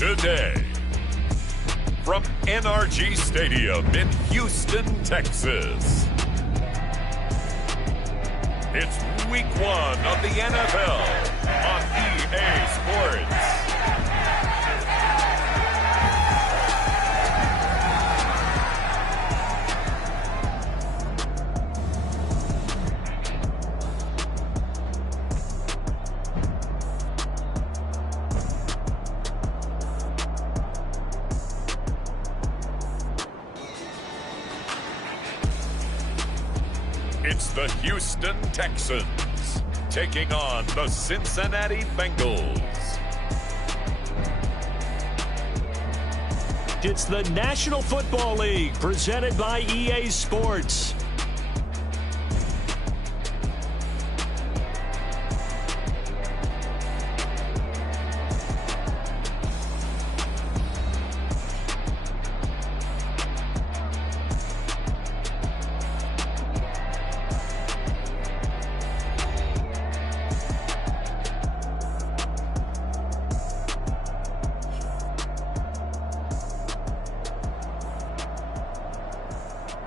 Today, from NRG Stadium in Houston, Texas, it's Week 1 of the NFL on EA Sports. It's the Houston Texans taking on the Cincinnati Bengals. It's the National Football League presented by EA Sports.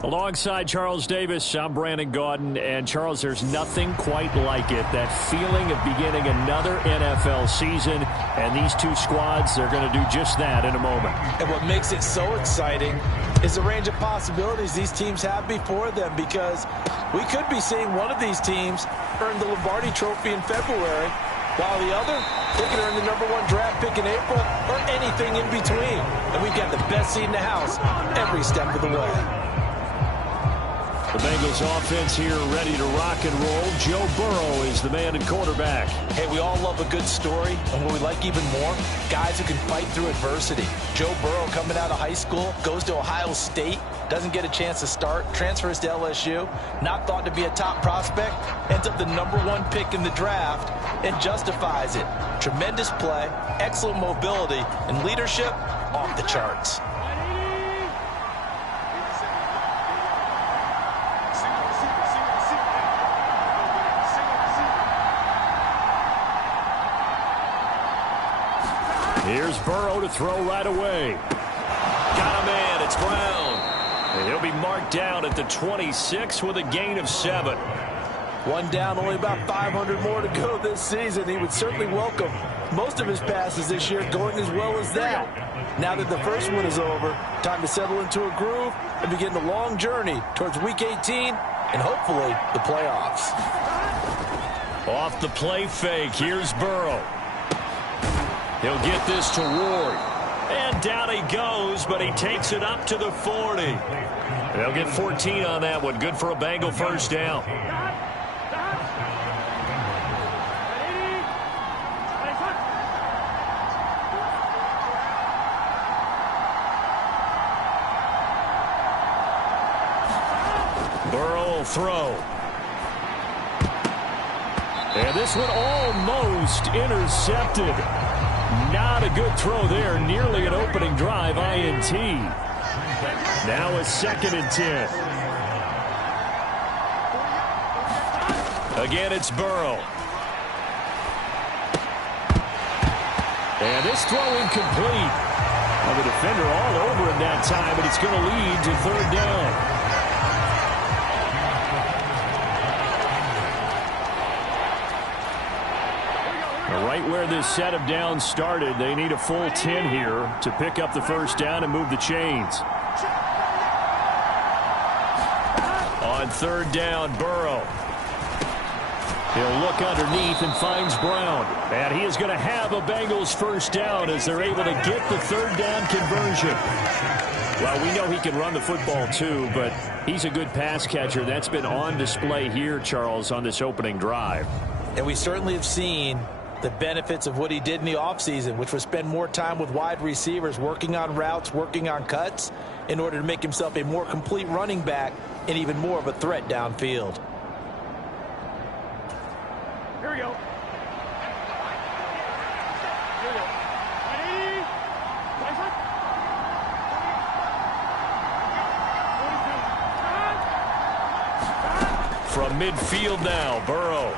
Alongside Charles Davis, I'm Brandon Gaudin. And, Charles, there's nothing quite like it. That feeling of beginning another NFL season. And these two squads, they're going to do just that in a moment. And what makes it so exciting is the range of possibilities these teams have before them, because we could be seeing one of these teams earn the Lombardi Trophy in February, while the other, they can earn the #1 draft pick in April or anything in between. And we've got the best seat in the house every step of the way. The Bengals offense here ready to rock and roll. Joe Burrow is the man at quarterback. Hey, we all love a good story, and what we like even more, guys who can fight through adversity. Joe Burrow coming out of high school, goes to Ohio State, doesn't get a chance to start, transfers to LSU, not thought to be a top prospect, ends up the #1 pick in the draft, and justifies it. Tremendous play, excellent mobility, and leadership off the charts. Here's Burrow to throw right away. Got a man. It's Brown. And he'll be marked down at the 26 with a gain of 7. One down, only about 500 more to go this season. He would certainly welcome most of his passes this year going as well as that. Now that the first one is over, time to settle into a groove and begin the long journey towards Week 18 and hopefully the playoffs. Off the play fake, here's Burrow. He'll get this to Ward. And down he goes, but he takes it up to the 40. They'll get 14 on that one. Good for a Bengal first down. Burrow will throw. And this one almost intercepted. Not a good throw there. Nearly an opening drive INT. Now a 2nd and 10. Again, it's Burrow. And this throw incomplete. Well, the defender all over him that time, but it's going to lead to 3rd down. Right where this set of downs started, they need a full 10 here to pick up the first down and move the chains. On 3rd down, Burrow. He'll look underneath and finds Brown. And he is going to have a Bengals first down as they're able to get the 3rd down conversion. Well, we know he can run the football too, but he's a good pass catcher. That's been on display here, Charles, on this opening drive. And we certainly have seen the benefits of what he did in the offseason, which was spend more time with wide receivers, working on routes, working on cuts, in order to make himself a more complete running back and even more of a threat downfield. Here we go. From midfield now, Burrow.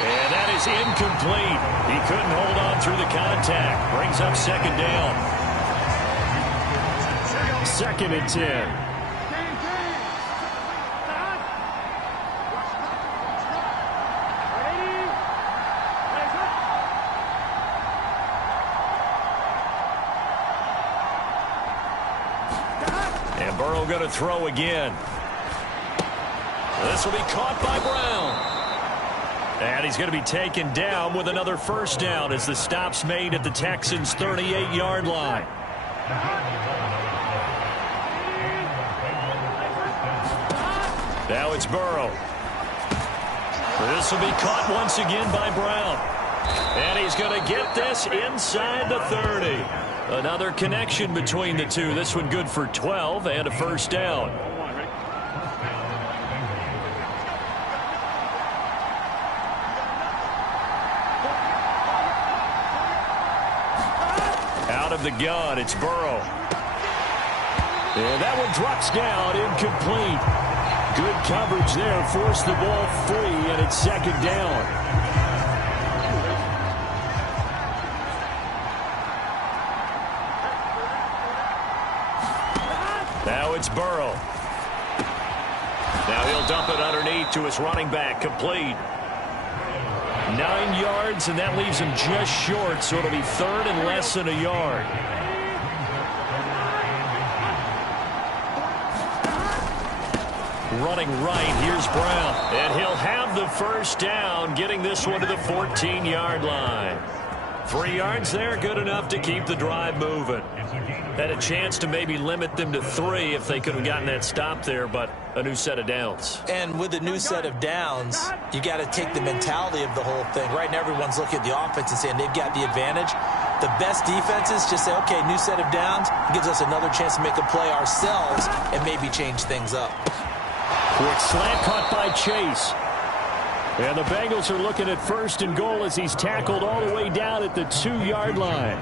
And that is incomplete. He couldn't hold on through the contact. Brings up second down. 2nd and 10. And Burrow going to throw again. This will be caught by Brown. And he's going to be taken down with another first down as the stop's made at the Texans' 38-yard line. Now it's Burrow. This will be caught once again by Brown. And he's going to get this inside the 30. Another connection between the two. This one good for 12 and a first down. Out of the gun, it's Burrow. And that one drops down, incomplete. Good coverage there, forced the ball free, and it's second down. Now it's Burrow. Now he'll dump it underneath to his running back, complete. 9 yards, and that leaves him just short, so it'll be 3rd and less than a yard. Running right, here's Brown. And he'll have the first down, getting this one to the 14-yard line. 3 yards there, good enough to keep the drive moving. Had a chance to maybe limit them to 3 if they could have gotten that stop there, but a new set of downs. And with a new set of downs, you got to take the mentality of the whole thing. Right now, everyone's looking at the offense and saying they've got the advantage. The best defenses just say, okay, new set of downs. It gives us another chance to make a play ourselves and maybe change things up. Quick slant caught by Chase. And the Bengals are looking at 1st and goal as he's tackled all the way down at the 2-yard line.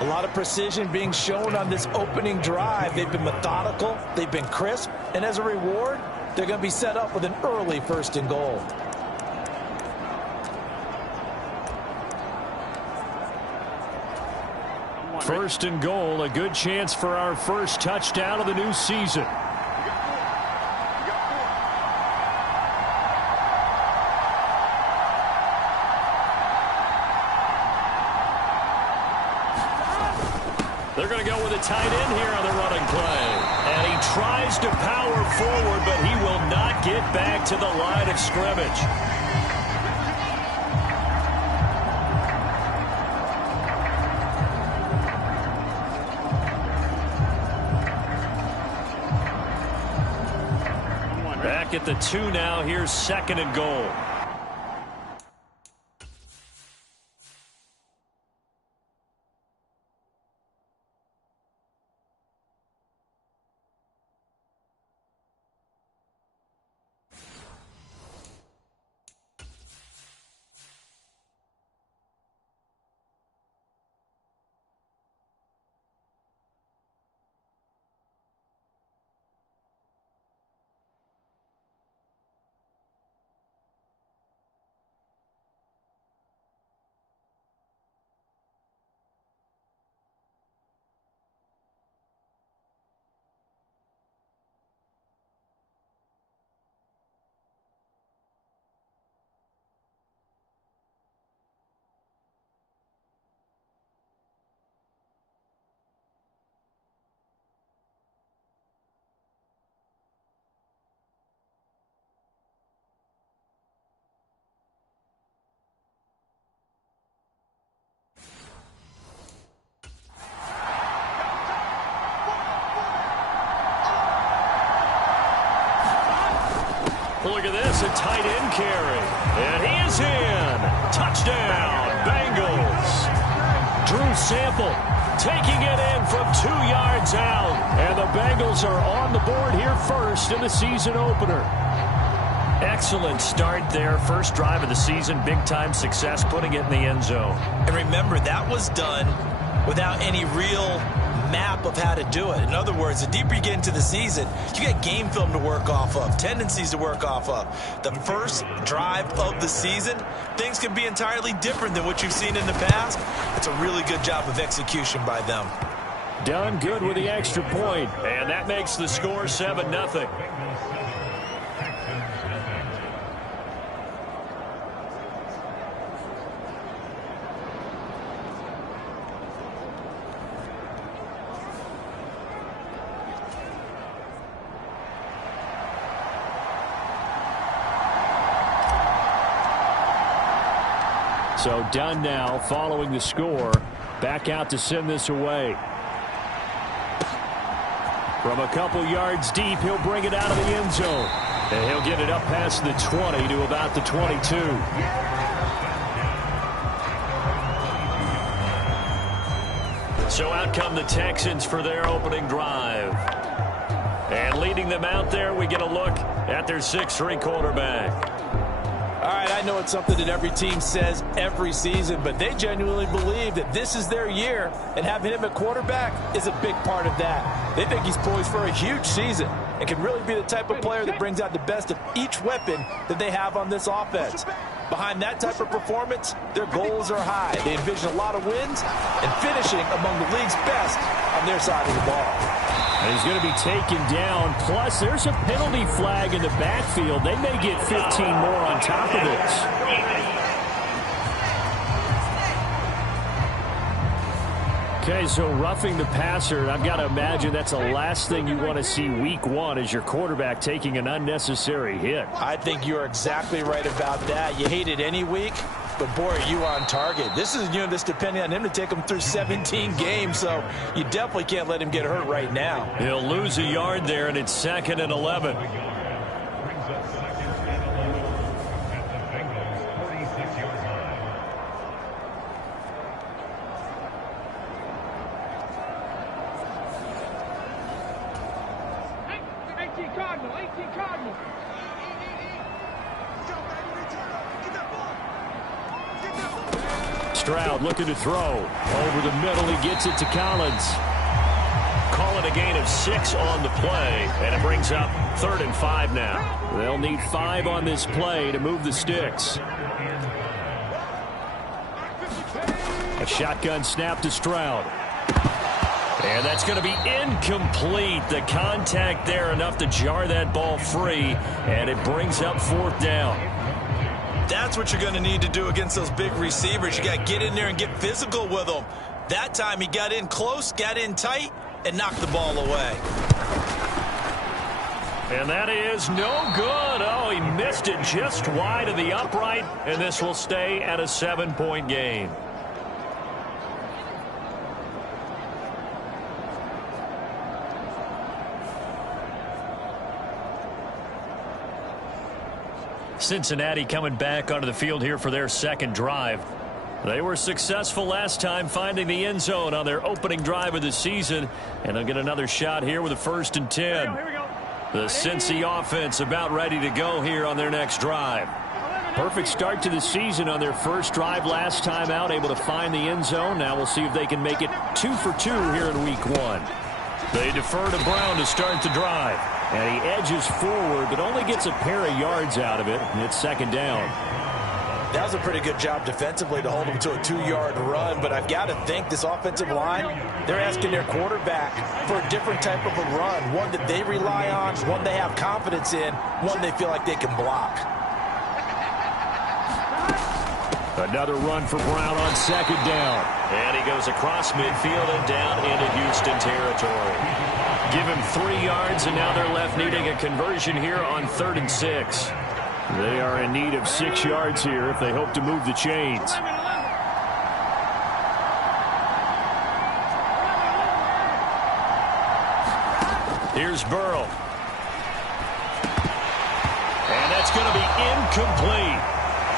A lot of precision being shown on this opening drive. They've been methodical. They've been crisp. And as a reward, they're going to be set up with an early 1st and goal. First and goal, a good chance for our first touchdown of the new season. They're going to go with a tight end here on the running play. And he tries to power forward, but he will not get back to the line of scrimmage. Back at the 2 now. Here's 2nd and goal. Look at this, a tight end carry. And he is in. Touchdown, Bengals. Drew Sample taking it in from 2 yards out. And the Bengals are on the board here first in the season opener. Excellent start there. First drive of the season, big-time success, putting it in the end zone. And remember, that was done without any real map of how to do it. In other words, the deeper you get into the season, you got game film to work off of, tendencies to work off of. The first drive of the season, things can be entirely different than what you've seen in the past. It's a really good job of execution by them. Done good with the extra point, and that makes the score 7-0. So done now following the score. Back out to send this away. From a couple yards deep, he'll bring it out of the end zone. And he'll get it up past the 20 to about the 22. So out come the Texans for their opening drive. And leading them out there, we get a look at their 6'3" quarterback. All right, I know it's something that every team says every season, but they genuinely believe that this is their year, and having him at quarterback is a big part of that. They think he's poised for a huge season and can really be the type of player that brings out the best of each weapon that they have on this offense. Behind that type of performance, their goals are high. They envision a lot of wins and finishing among the league's best on their side of the ball. And he's going to be taken down. Plus, there's a penalty flag in the backfield. They may get 15 more on top of this. Okay, so roughing the passer, I've got to imagine that's the last thing you want to see week one as your quarterback taking an unnecessary hit. I think you're exactly right about that. You hate it any week, but boy, are you on target. This is a unit that's depending on him to take him through 17 games, so you definitely can't let him get hurt right now. He'll lose a yard there, and it's 2nd and 11. Stroud looking to throw. Over the middle, he gets it to Collins. Call it a gain of 6 on the play, and it brings up 3rd and 5 now. They'll need 5 on this play to move the sticks. A shotgun snap to Stroud. And that's going to be incomplete. The contact there enough to jar that ball free, and it brings up 4th down. That's what you're going to need to do against those big receivers. You got to get in there and get physical with them. That time he got in close, got in tight, and knocked the ball away. And that is no good. Oh, he missed it just wide of the upright, and this will stay at a 7-point game. Cincinnati coming back onto the field here for their second drive. They were successful last time finding the end zone on their opening drive of the season, and they'll get another shot here with a 1st and 10. The Cincy offense about ready to go here on their next drive. Perfect start to the season on their first drive last time out, able to find the end zone. Now we'll see if they can make it 2 for 2 here in week 1. They defer to Brown to start the drive. And he edges forward, but only gets a pair of yards out of it. And it's 2nd down. That was a pretty good job defensively to hold him to a 2-yard run. But I've got to think this offensive line, they're asking their quarterback for a different type of a run. One that they rely on, one they have confidence in, one they feel like they can block. Another run for Brown on 2nd down. And he goes across midfield and down into Houston territory. Give him 3 yards, and now they're left needing a conversion here on 3rd and 6. They are in need of 6 yards here if they hope to move the chains. Here's Burrow. And that's going to be incomplete.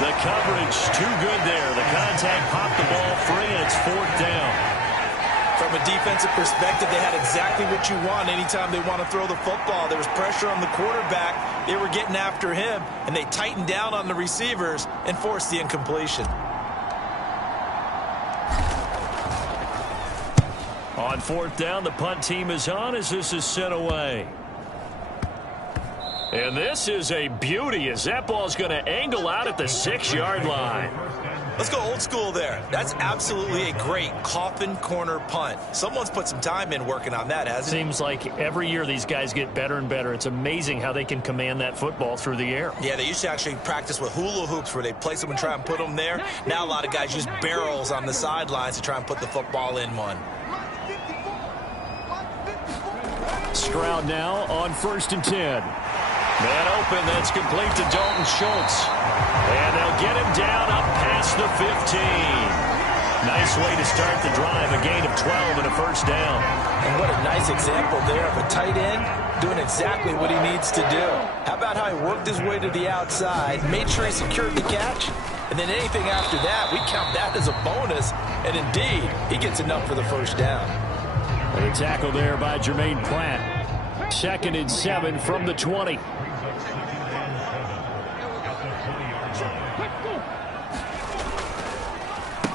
The coverage too good there. The contact popped the ball free, and it's 4th down. From a defensive perspective, they had exactly what you want anytime they want to throw the football. There was pressure on the quarterback. They were getting after him, and they tightened down on the receivers and forced the incompletion. On fourth down, the punt team is on as this is sent away. And this is a beauty as that ball's going to angle out at the 6-yard line. Let's go old school there. That's absolutely a great coffin corner punt. Someone's put some time in working on that, hasn't it? Seems like every year these guys get better and better. It's amazing how they can command that football through the air. Yeah, they used to actually practice with hula hoops where they place them and try and put them there. Now a lot of guys use barrels on the sidelines to try and put the football in one. Stroud now on 1st and 10. Man open, that's complete to Dalton Schultz. And they'll get him down up past the 15. Nice way to start the drive, a gain of 12 and a first down. And what a nice example there of a tight end doing exactly what he needs to do. How about how he worked his way to the outside, made sure he secured the catch, and then anything after that, we count that as a bonus. And indeed, he gets enough for the first down. And a tackle there by Jermaine Pratt. 2nd and 7 from the 20.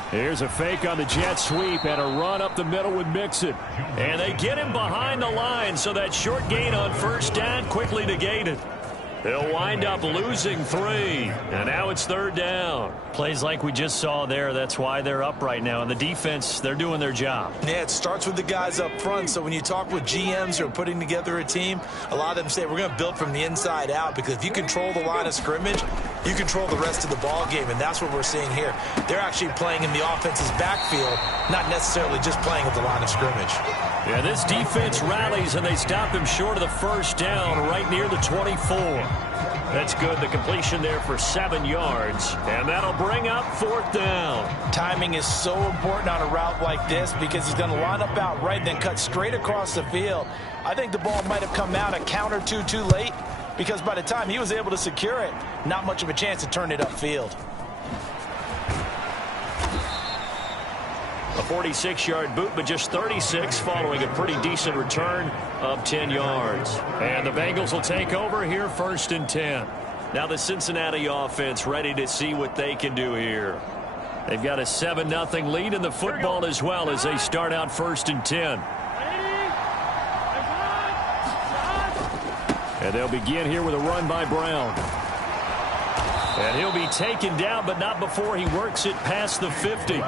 Here's a fake on the jet sweep and a run up the middle with Mixon. And they get him behind the line, so that short gain on first down quickly negated. They'll wind up losing 3. And now it's 3rd down. Plays like we just saw there. That's why they're up right now. And the defense, they're doing their job. Yeah, it starts with the guys up front. So when you talk with GMs who are putting together a team, a lot of them say we're going to build from the inside out, because if you control the line of scrimmage, you control the rest of the ball game. And that's what we're seeing here. They're actually playing in the offense's backfield, not necessarily just playing at the line of scrimmage. Yeah, this defense rallies, and they stop him short of the first down right near the 24. That's good. The completion there for 7 yards. And that'll bring up 4th down. Timing is so important on a route like this, because he's going to line up out right and then cut straight across the field. I think the ball might have come out a count or two too late, because by the time he was able to secure it, not much of a chance to turn it upfield. A 46-yard boot, but just 36 following a pretty decent return of 10 yards. And the Bengals will take over here 1st and 10. Now the Cincinnati offense ready to see what they can do here. They've got a 7-0 lead in the football as well as they start out 1st and 10. And they'll begin here with a run by Brown. And he'll be taken down, but not before he works it past the 50.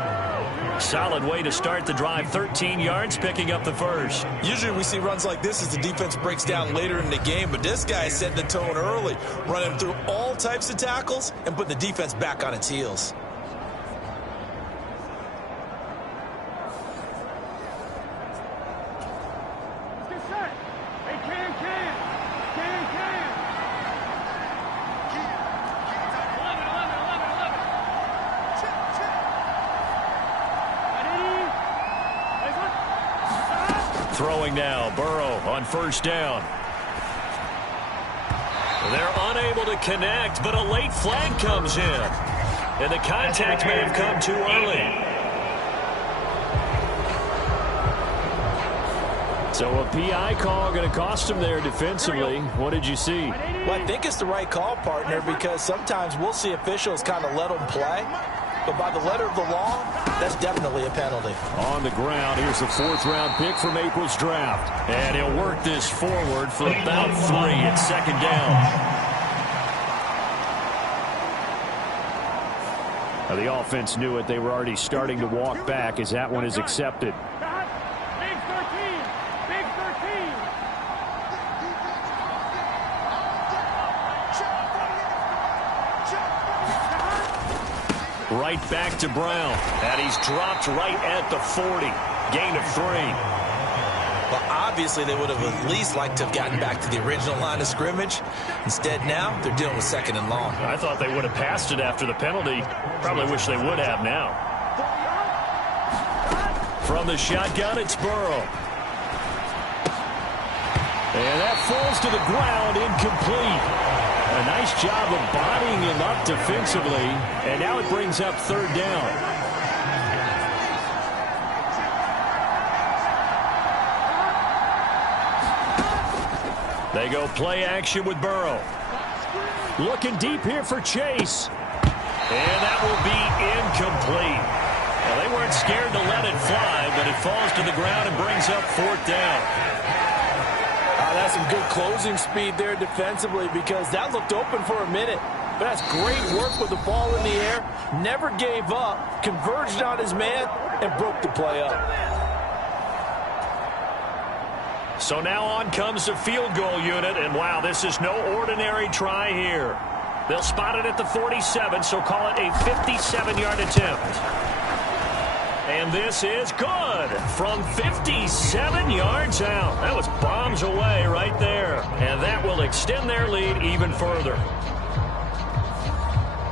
Solid way to start the drive. 13 yards, picking up the first. Usually we see runs like this as the defense breaks down later in the game, but this guy set the tone early, running through all types of tackles and putting the defense back on its heels. Throwing now, Burrow on first down. They're unable to connect, but a late flag comes in. And the contact may have come too early. So a PI call going to cost him there defensively. What did you see? Well, I think it's the right call, partner, because sometimes we'll see officials kind of let them play. But by the letter of the law, that's definitely a penalty. On the ground, here's the 4th-round pick from April's draft. And he'll work this forward for about 3 at 2nd down. Now, the offense knew it. They were already starting to walk back as that one is accepted. Right back to Brown. And he's dropped right at the 40. Gain of 3. Well, obviously they would have at least liked to have gotten back to the original line of scrimmage. Instead now, they're dealing with 2nd and long. I thought they would have passed it after the penalty. Probably wish they would have now. From the shotgun, it's Burrow. And that falls to the ground, incomplete. A nice job of bodying him up defensively. And now it brings up 3rd down. They go play action with Burrow. Looking deep here for Chase. And that will be incomplete. Well, they weren't scared to let it fly, but it falls to the ground and brings up 4th down. That's some good closing speed there defensively, because that looked open for a minute. But that's great work with the ball in the air. Never gave up, converged on his man, and broke the play up. So now on comes the field goal unit, and wow, this is no ordinary try here. They'll spot it at the 47, so call it a 57-yard attempt. And this is good from 57 yards out. That was bombs away right there. And that will extend their lead even further.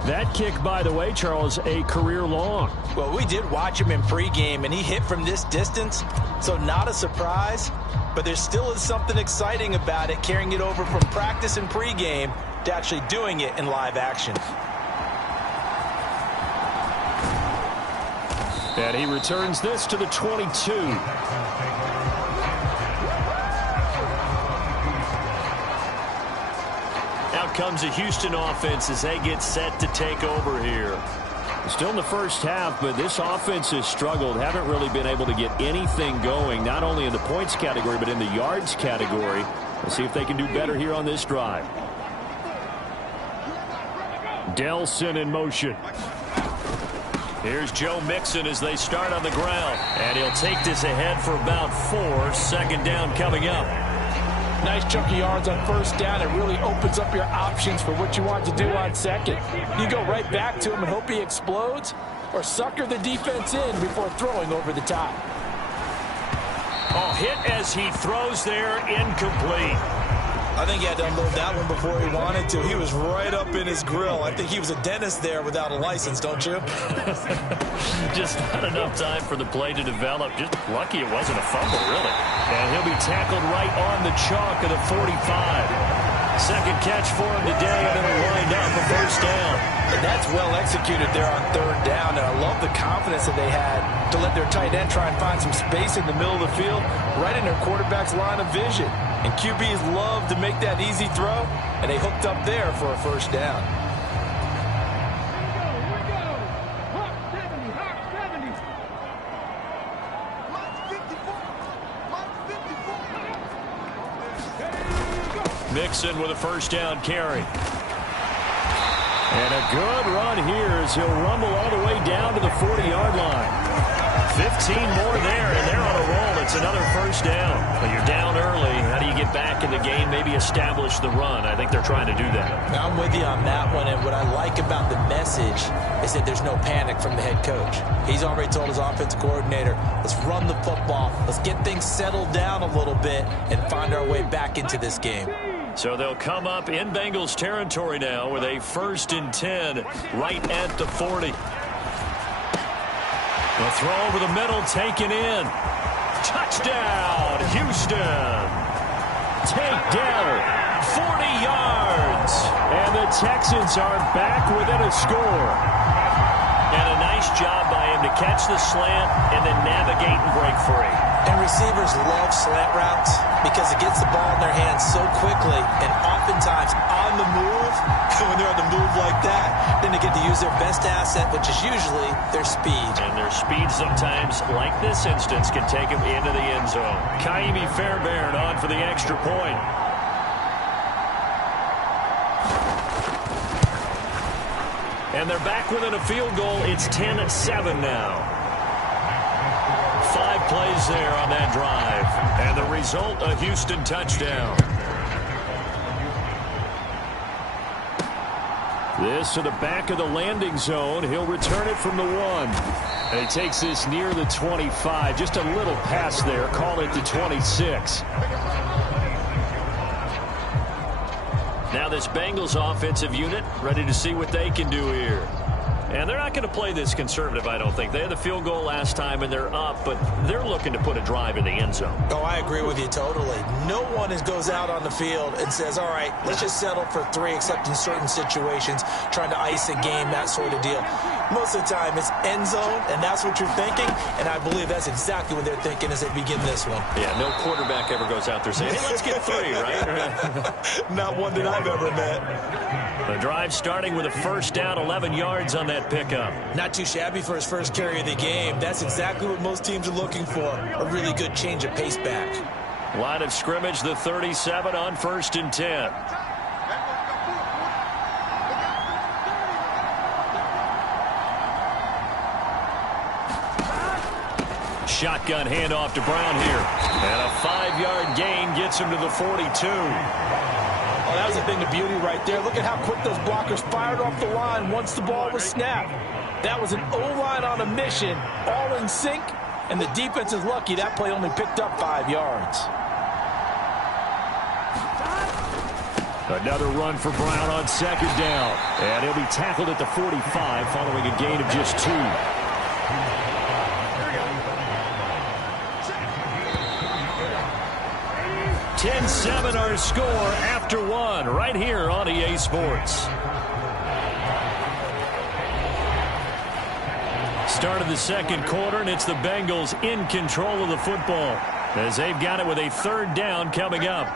That kick, by the way, Charles, a career long. Well, we did watch him in pregame, and he hit from this distance, so not a surprise. But there still is something exciting about it, carrying it over from practice and pregame to actually doing it in live action. And he returns this to the 22. Out comes the Houston offense as they get set to take over here. Still in the first half, but this offense has struggled. Haven't really been able to get anything going, not only in the points category, but in the yards category. Let's see if they can do better here on this drive. Delson in motion. Here's Joe Mixon as they start on the ground. And he'll take this ahead for about 4. 2nd down coming up. Nice chunk of yards on 1st down. It really opens up your options for what you want to do on 2nd. You go right back to him and hope he explodes, or sucker the defense in before throwing over the top. Oh, hit as he throws there, incomplete. I think he had to unload that one before he wanted to. He was right up in his grill. I think he was a dentist there without a license, don't you? Just not enough time for the play to develop. Just lucky it wasn't a fumble, really. And he'll be tackled right on the chalk of the 45. 2nd catch for him today, and it'll wind up a 1st down. And that's well executed there on 3rd down, and I love the confidence that they had to let their tight end try and find some space in the middle of the field, right in their quarterback's line of vision. And QBs love to make that easy throw, and they hooked up there for a 1st down. Mixon with a 1st down carry. And a good run here as he'll rumble all the way down to the 40-yard line. 15 more there, and they're on a roll. It's another 1st down. But you're down early. How do you get back in the game, maybe establish the run? I think they're trying to do that. I'm with you on that one, and what I like about the message is that there's no panic from the head coach. He's already told his offensive coordinator, let's run the football, let's get things settled down a little bit and find our way back into this game. So they'll come up in Bengals territory now with a 1st and 10 right at the 40. The throw over the middle, taken in. Touchdown, Houston. Takedown, 40 yards. And the Texans are back within a score. And a nice job by him to catch the slant and then navigate and break free. And receivers love slant routes because it gets the ball in their hands so quickly, and oftentimes on the move. When they're on the move like that, then they get to use their best asset, which is usually their speed. And their speed sometimes, like this instance, can take them into the end zone. Kaimi Fairbairn on for the extra point. And they're back within a field goal. It's 10-7 now. 5 plays there on that drive. And the result, a Houston touchdown. This to the back of the landing zone. He'll return it from the 1. And he takes this near the 25. Just a little pass there. Call it the 26. Now this Bengals offensive unit ready to see what they can do here. And they're not going to play this conservative, I don't think. They had the field goal last time, and they're up, but they're looking to put a drive in the end zone. Oh, I agree with you totally. No one goes out on the field and says, all right, let's just settle for 3, except in certain situations, trying to ice a game, that sort of deal. Most of the time, it's end zone, and that's what you're thinking. And I believe that's exactly what they're thinking as they begin this one. Yeah, no quarterback ever goes out there saying, hey, let's get 3, right? Not one that I've ever met. The drive starting with a first down, 11 yards on that pickup. Not too shabby for his first carry of the game. That's exactly what most teams are looking for, a really good change of pace back. Line of scrimmage, the 37 on 1st and 10. Shotgun handoff to Brown here. And a 5-yard gain gets him to the 42. Oh, that was a thing of beauty right there. Look at how quick those blockers fired off the line once the ball was snapped. That was an O-line on a mission, all in sync, and the defense is lucky that play only picked up 5 yards. Another run for Brown on 2nd down. And he'll be tackled at the 45 following a gain of just 2. 10-7 our score after 1 right here on EA Sports. Start of the 2nd quarter, and it's the Bengals in control of the football as they've got it with a 3rd down coming up.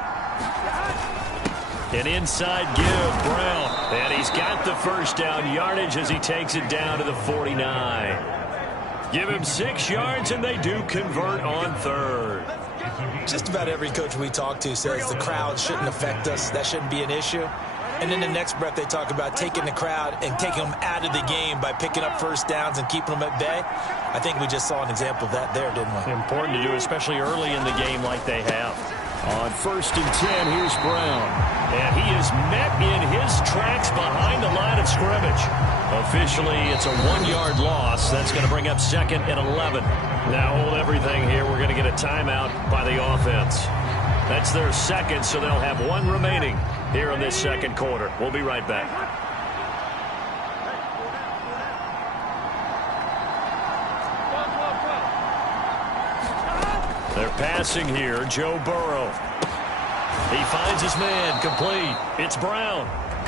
An inside give, Brown, and he's got the first down yardage as he takes it down to the 49. Give him 6 yards, and they do convert on 3rd. Just about every coach we talk to says the crowd shouldn't affect us. That shouldn't be an issue. And in the next breath, they talk about taking the crowd and taking them out of the game by picking up first downs and keeping them at bay. I think we just saw an example of that there, didn't we? Important to do, especially early in the game like they have. On 1st and 10, here's Brown. And he is met in his tracks behind the line of scrimmage. Officially, it's a 1-yard loss. That's going to bring up 2nd and 11. Now hold everything here. We're going to get a timeout by the offense. That's their 2nd, so they'll have 1 remaining here in this 2nd quarter. We'll be right back. They're passing here. Joe Burrow. He finds his man. Complete. It's Brown.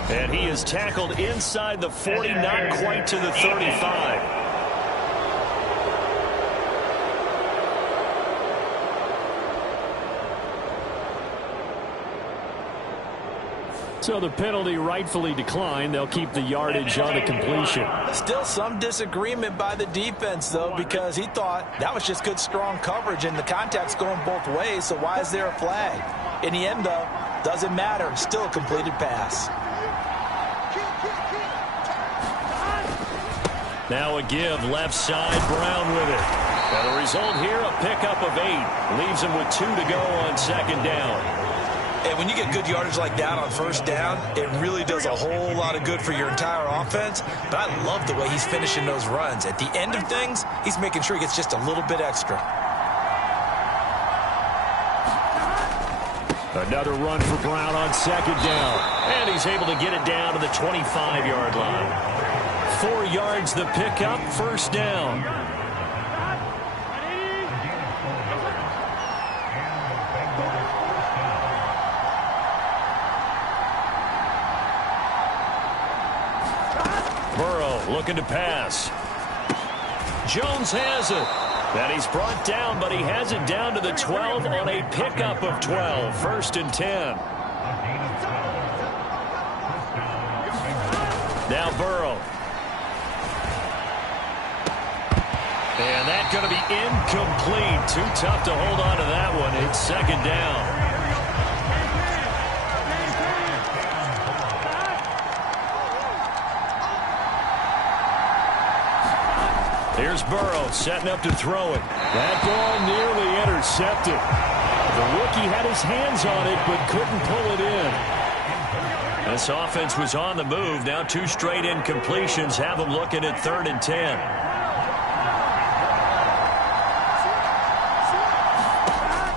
And he is tackled inside the 40, not quite to the 35. So the penalty rightfully declined. They'll keep the yardage on the completion. Still some disagreement by the defense, though, because he thought that was just good, strong coverage, and the contact's going both ways, so why is there a flag? In the end, though, doesn't matter. Still a completed pass. Now a give, left side, Brown with it. And the result here, a pickup of 8. Leaves him with 2 to go on 2nd down. And when you get good yardage like that on 1st down, it really does a whole lot of good for your entire offense. But I love the way he's finishing those runs. At the end of things, he's making sure he gets just a little bit extra. Another run for Brown on 2nd down. And he's able to get it down to the 25-yard line. 4 yards the pickup, 1st down. Burrow looking to pass. Jones has it. And he's brought down, but he has it down to the 12 on a pickup of 12. 1st and 10. Now Burrow. And that's going to be incomplete. Too tough to hold on to that one. It's 2nd down. Here's Burrow setting up to throw it. That ball nearly intercepted. The rookie had his hands on it but couldn't pull it in. This offense was on the move. Now 2 straight incompletions have them looking at 3rd and 10.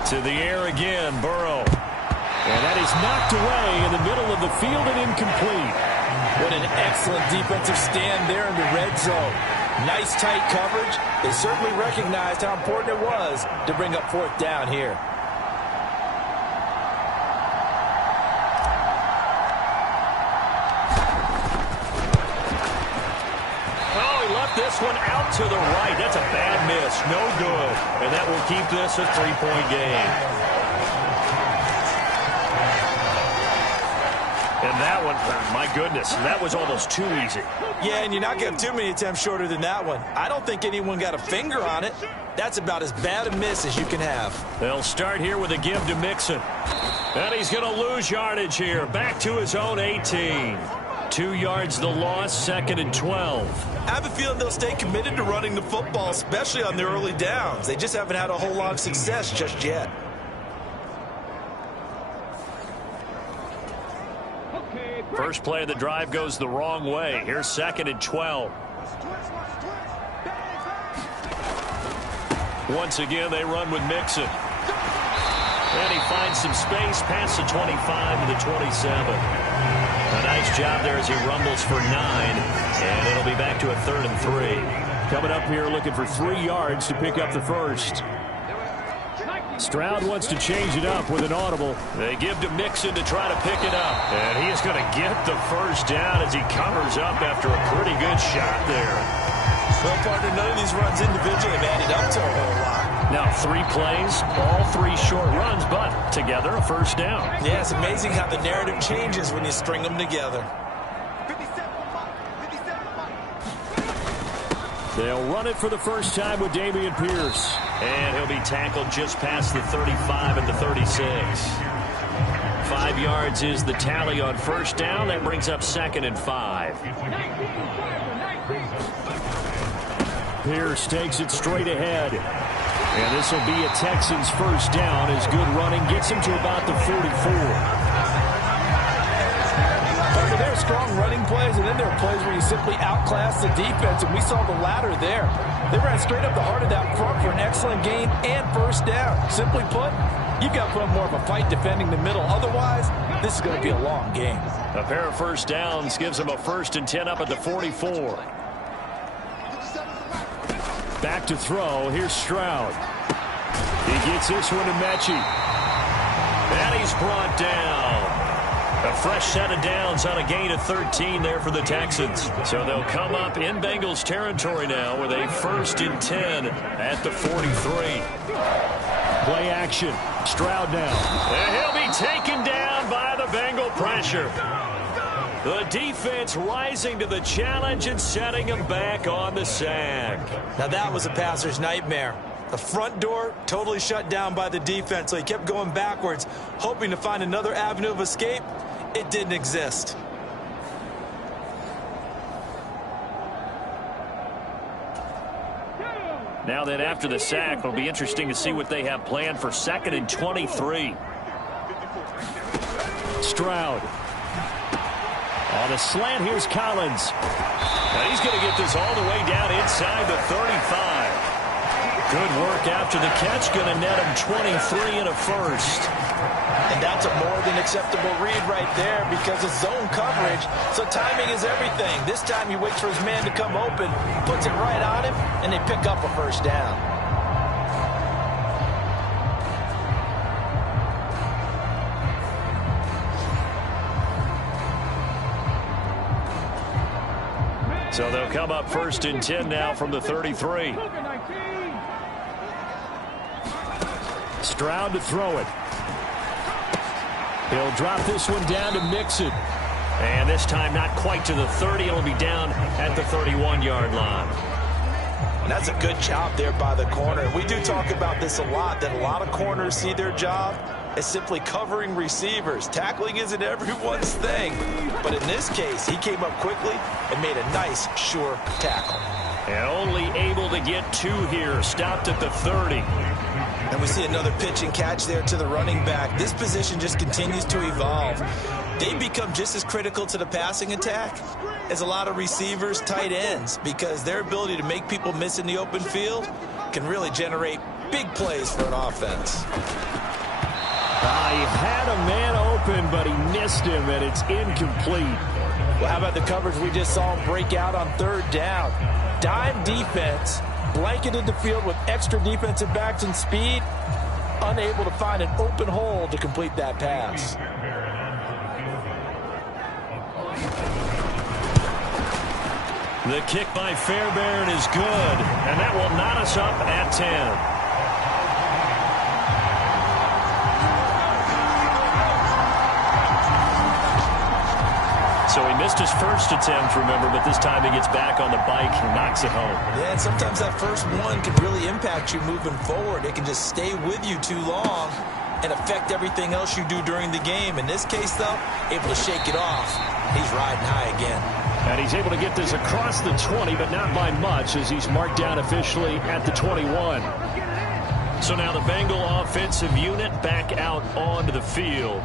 To the air again, Burrow. And that is knocked away in the middle of the field and incomplete. What an excellent defensive stand there in the red zone. Nice tight coverage. They certainly recognized how important it was to bring up 4th down here. Oh, he this one out to the right. That's a bad miss. No good. And that will keep this a 3-point game. And that one, my goodness, that was almost too easy. Yeah, and you're not getting too many attempts shorter than that one. I don't think anyone got a finger on it. That's about as bad a miss as you can have. They'll start here with a give to Mixon. And he's going to lose yardage here. Back to his own 18. 2 yards the loss, 2nd and 12. I have a feeling they'll stay committed to running the football, especially on their early downs. They just haven't had a whole lot of success just yet. First play of the drive goes the wrong way. Here's 2nd and 12. Once again, they run with Mixon. And he finds some space past the 25 to the 27. A nice job there as he rumbles for 9. And it'll be back to a 3rd and 3. Coming up here looking for 3 yards to pick up the first. Stroud wants to change it up with an audible. They give to Mixon to try to pick it up. And he is going to get the first down as he covers up after a pretty good shot there. Well, partner, none of these runs individually have added up to a whole lot. Now 3 plays, all 3 short runs, but together a first down. Yeah, it's amazing how the narrative changes when you string them together. They'll run it for the first time with Dameon Pierce. And he'll be tackled just past the 35 at the 36. 5 yards is the tally on first down. That brings up 2nd and 5. Pierce takes it straight ahead. And this will be a Texans first down as good running gets him to about the 44. There are strong running plays, and then there are plays where you simply outclass the defense, and we saw the latter there. They ran straight up the heart of that front for an excellent gain and first down. Simply put, you've got to put up more of a fight defending the middle. Otherwise, this is going to be a long game. A pair of first downs gives them a 1st and 10 up at the 44. Back to throw. Here's Stroud. He gets this one to Mechie. And he's brought down. A fresh set of downs on a gain of 13 there for the Texans. So they'll come up in Bengals territory now with a 1st and 10 at the 43. Play action. Stroud now. And he'll be taken down by the Bengal pressure. The defense rising to the challenge and setting him back on the sack. Now that was a passer's nightmare. The front door totally shut down by the defense, so he kept going backwards, hoping to find another avenue of escape. It didn't exist. Now then, after the sack, it'll be interesting to see what they have planned for 2nd and 23. Stroud. On a slant, here's Collins. And he's going to get this all the way down inside the 35. Good work after the catch. Going to net him 23 and a first. And that's a more than acceptable read right there because it's zone coverage, so timing is everything. This time he waits for his man to come open, puts it right on him, and they pick up a first down. So they'll come up 1st and 10 now from the 33. Stroud to throw it. He'll drop this one down to Mixon. And this time not quite to the 30. It'll be down at the 31-yard line. And that's a good job there by the corner. We do talk about this a lot, that a lot of corners see their job as simply covering receivers. Tackling isn't everyone's thing. But in this case, he came up quickly and made a nice, sure tackle. And only able to get 2 here. Stopped at the 30. And we see another pitch and catch there to the running back. This position just continues to evolve. They become just as critical to the passing attack as a lot of receivers, tight ends, because their ability to make people miss in the open field can really generate big plays for an offense. He had a man open, but he missed him, and it's incomplete. Well, how about the coverage we just saw him break out on 3rd down? Dime defense, blanketed the field with extra defensive backs and speed, unable to find an open hole to complete that pass. The kick by Fairbairn is good, and that will knot us up at 10. So he missed his first attempt, remember, but this time he gets back on the bike and knocks it home. Yeah, and sometimes that first one can really impact you moving forward. It can just stay with you too long and affect everything else you do during the game. In this case, though, able to shake it off. He's riding high again. And he's able to get this across the 20, but not by much, as he's marked down officially at the 21. So now the Bengal offensive unit back out onto the field.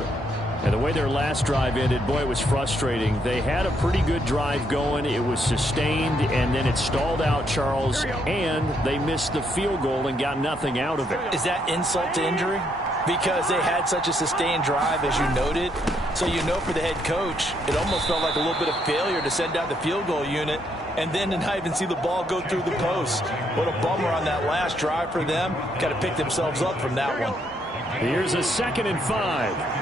And the way their last drive ended, boy, it was frustrating. They had a pretty good drive going. It was sustained, and then it stalled out, Charles, and they missed the field goal and got nothing out of it. Is that insult to injury? Because they had such a sustained drive, as you noted. So you know for the head coach, it almost felt like a little bit of failure to send out the field goal unit and then to not even see the ball go through the post. What a bummer on that last drive for them. Got to pick themselves up from that one. Here's a 2nd and 5.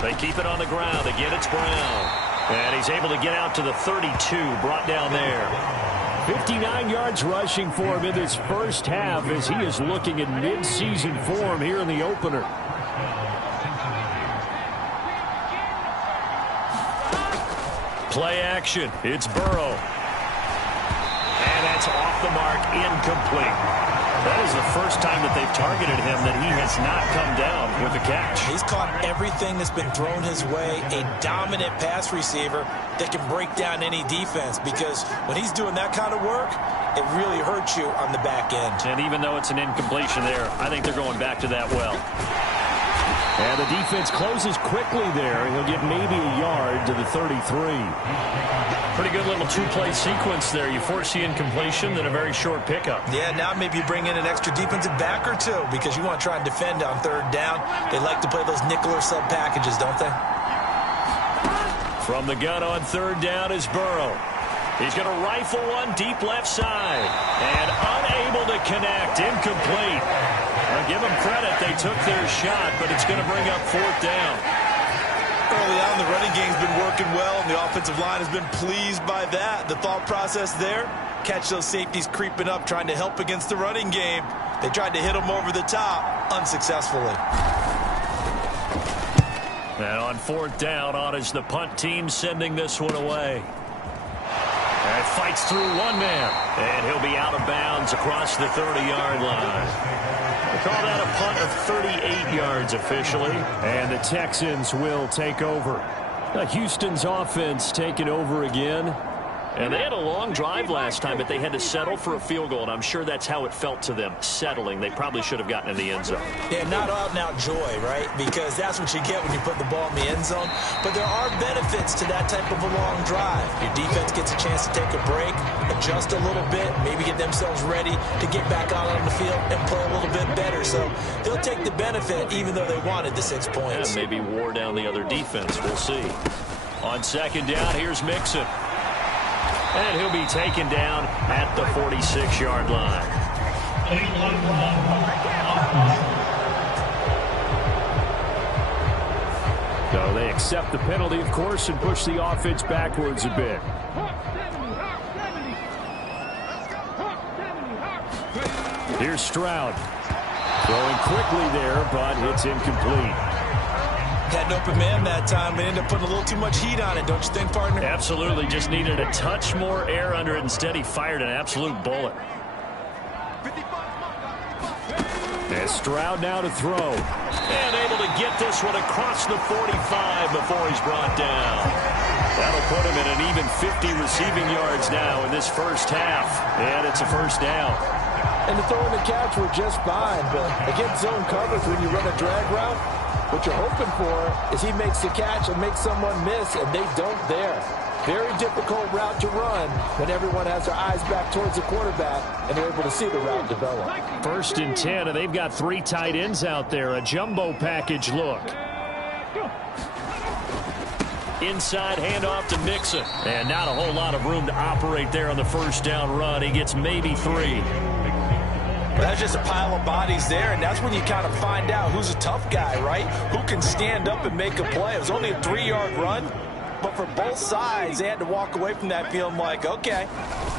They keep it on the ground. Again, it's Brown. And he's able to get out to the 32, brought down there. 59 yards rushing for him in this first half as he is looking in mid-season form here in the opener. Play action. It's Burrow. And that's off the mark, incomplete. That is the first time that they've targeted him that he has not come down with a catch. He's caught everything that's been thrown his way. A dominant pass receiver that can break down any defense, because when he's doing that kind of work, it really hurts you on the back end. And even though it's an incompletion there, I think they're going back to that well. And the defense closes quickly there. He'll get maybe a yard to the 33. Pretty good little two-play sequence there. You force the incompletion, then a very short pickup. Yeah, now maybe you bring in an extra defensive back or two because you want to try and defend on 3rd down. They like to play those nickel or sub packages, don't they? From the gun on 3rd down is Burrow. He's going to rifle one deep left side. And unable to connect. Incomplete. I'll give them credit. They took their shot, but it's going to bring up 4th down. Early on, the running game's been working well, and the offensive line has been pleased by that. The thought process there, catch those safeties creeping up, trying to help against the running game. They tried to hit them over the top, unsuccessfully. And on 4th down, on is the punt team sending this one away. And fights through one man, and he'll be out of bounds across the 30-yard line. They call that a punt of 38 yards officially. And the Texans will take over. Houston's offense taking over again. And they had a long drive last time, but they had to settle for a field goal, and I'm sure that's how it felt to them, settling. They probably should have gotten in the end zone. Yeah, not out-and-out joy, right? Because that's what you get when you put the ball in the end zone. But there are benefits to that type of a long drive. Your defense gets a chance to take a break, adjust a little bit, maybe get themselves ready to get back out on the field and play a little bit better. So they'll take the benefit even though they wanted the 6 points. Yeah, maybe wore down the other defense. We'll see. On 2nd down, here's Mixon. And he'll be taken down at the 46-yard line. So they accept the penalty, of course, and push the offense backwards a bit. Here's Stroud. Throwing quickly there, but it's incomplete. Had an open man that time, but ended up putting a little too much heat on it, don't you think, partner? Absolutely. Just needed a touch more air under it. Instead, he fired an absolute bullet. And Stroud now to throw. And able to get this one across the 45 before he's brought down. That'll put him at an even 50 receiving yards now in this first half. And it's a 1st down. And the throw and the catch were just fine, but against zone coverage when you run a drag route, what you're hoping for is he makes the catch and makes someone miss, and they don't there. Very difficult route to run when everyone has their eyes back towards the quarterback and they're able to see the route develop. 1st and 10, and they've got 3 tight ends out there. A jumbo package look. Inside handoff to Mixon. And not a whole lot of room to operate there on the first down run. He gets maybe 3. Well, that's just a pile of bodies there, and that's when you kind of find out who's a tough guy, right? Who can stand up and make a play. It was only a 3-yard run, but for both sides, they had to walk away from that feeling like, okay,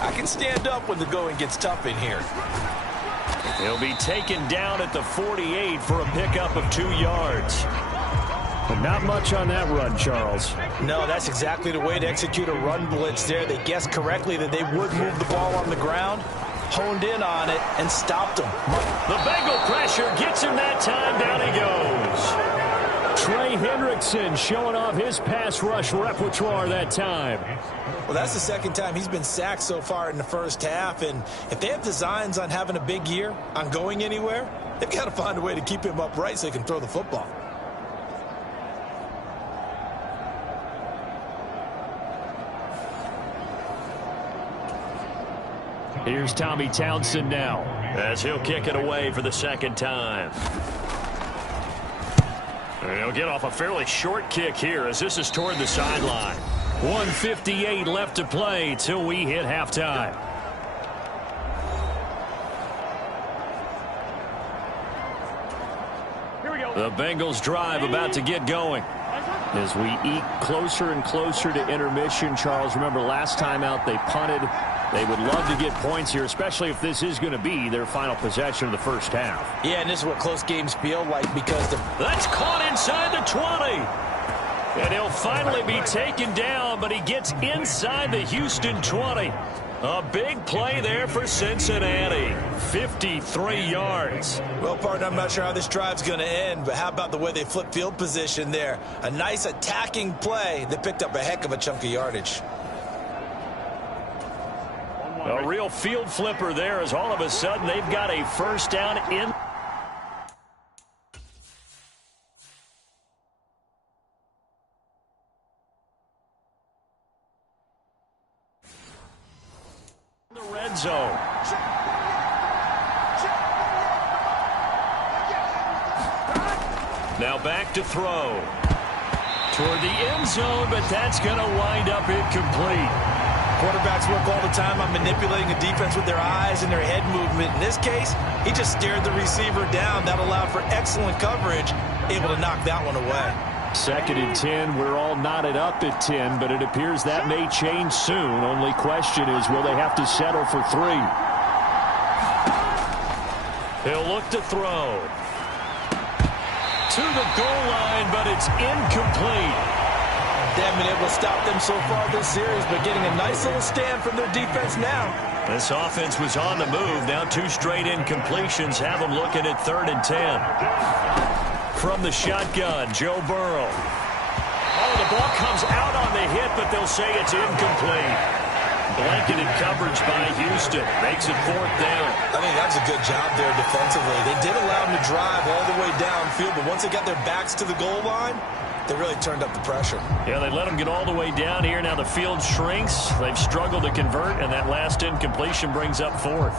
I can stand up when the going gets tough in here. He'll be taken down at the 48 for a pickup of 2 yards. But not much on that run, Charles. No, that's exactly the way to execute a run blitz there. They guessed correctly that they would move the ball on the ground, honed in on it, and stopped them. The Bengal pressure gets him that time. Down he goes. Trey Hendrickson showing off his pass rush repertoire that time. Well, that's the second time he's been sacked so far in the first half, and if they have designs on having a big year, on going anywhere, they've got to find a way to keep him upright so he can throw the football. Here's Tommy Townsend now, as he'll kick it away for the second time. And he'll get off a fairly short kick here, as this is toward the sideline. 1:58 left to play till we hit halftime. Here we go. The Bengals drive about to get going. As we eke closer and closer to intermission, Charles, remember last time out they punted. They would love to get points here, especially if this is going to be their final possession of the first half. Yeah, and this is what close games feel like because that's caught inside the 20. And he'll finally be taken down, but he gets inside the Houston 20. A big play there for Cincinnati. 53 yards. Well, partner, I'm not sure how this drive's going to end, but how about the way they flip field position there? A nice attacking play that picked up a heck of a chunk of yardage. A real field flipper there, as all of a sudden they've got a first down in the red zone. Now back to throw. Toward the end zone, but that's going to wind up incomplete. Quarterbacks work all the time on manipulating a defense with their eyes and their head movement. In this case, he just stared the receiver down. That allowed for excellent coverage, able to knock that one away. 2nd and 10. We're all knotted up at 10, but it appears that may change soon. Only question is, will they have to settle for 3? He'll look to throw. To the goal line, but it's incomplete. They haven't been able to stop them so far this series, but getting a nice little stand from their defense now. This offense was on the move. Now 2 straight incompletions have them looking at 3rd and 10. From the shotgun, Joe Burrow. Oh, the ball comes out on the hit, but they'll say it's incomplete. Blanketed coverage by Houston. Makes it 4th down. I think that's a good job there defensively. They did allow them to drive all the way downfield, but once they got their backs to the goal line, they really turned up the pressure. Yeah, they let them get all the way down here. Now the field shrinks. They've struggled to convert, and that last incompletion brings up 4th.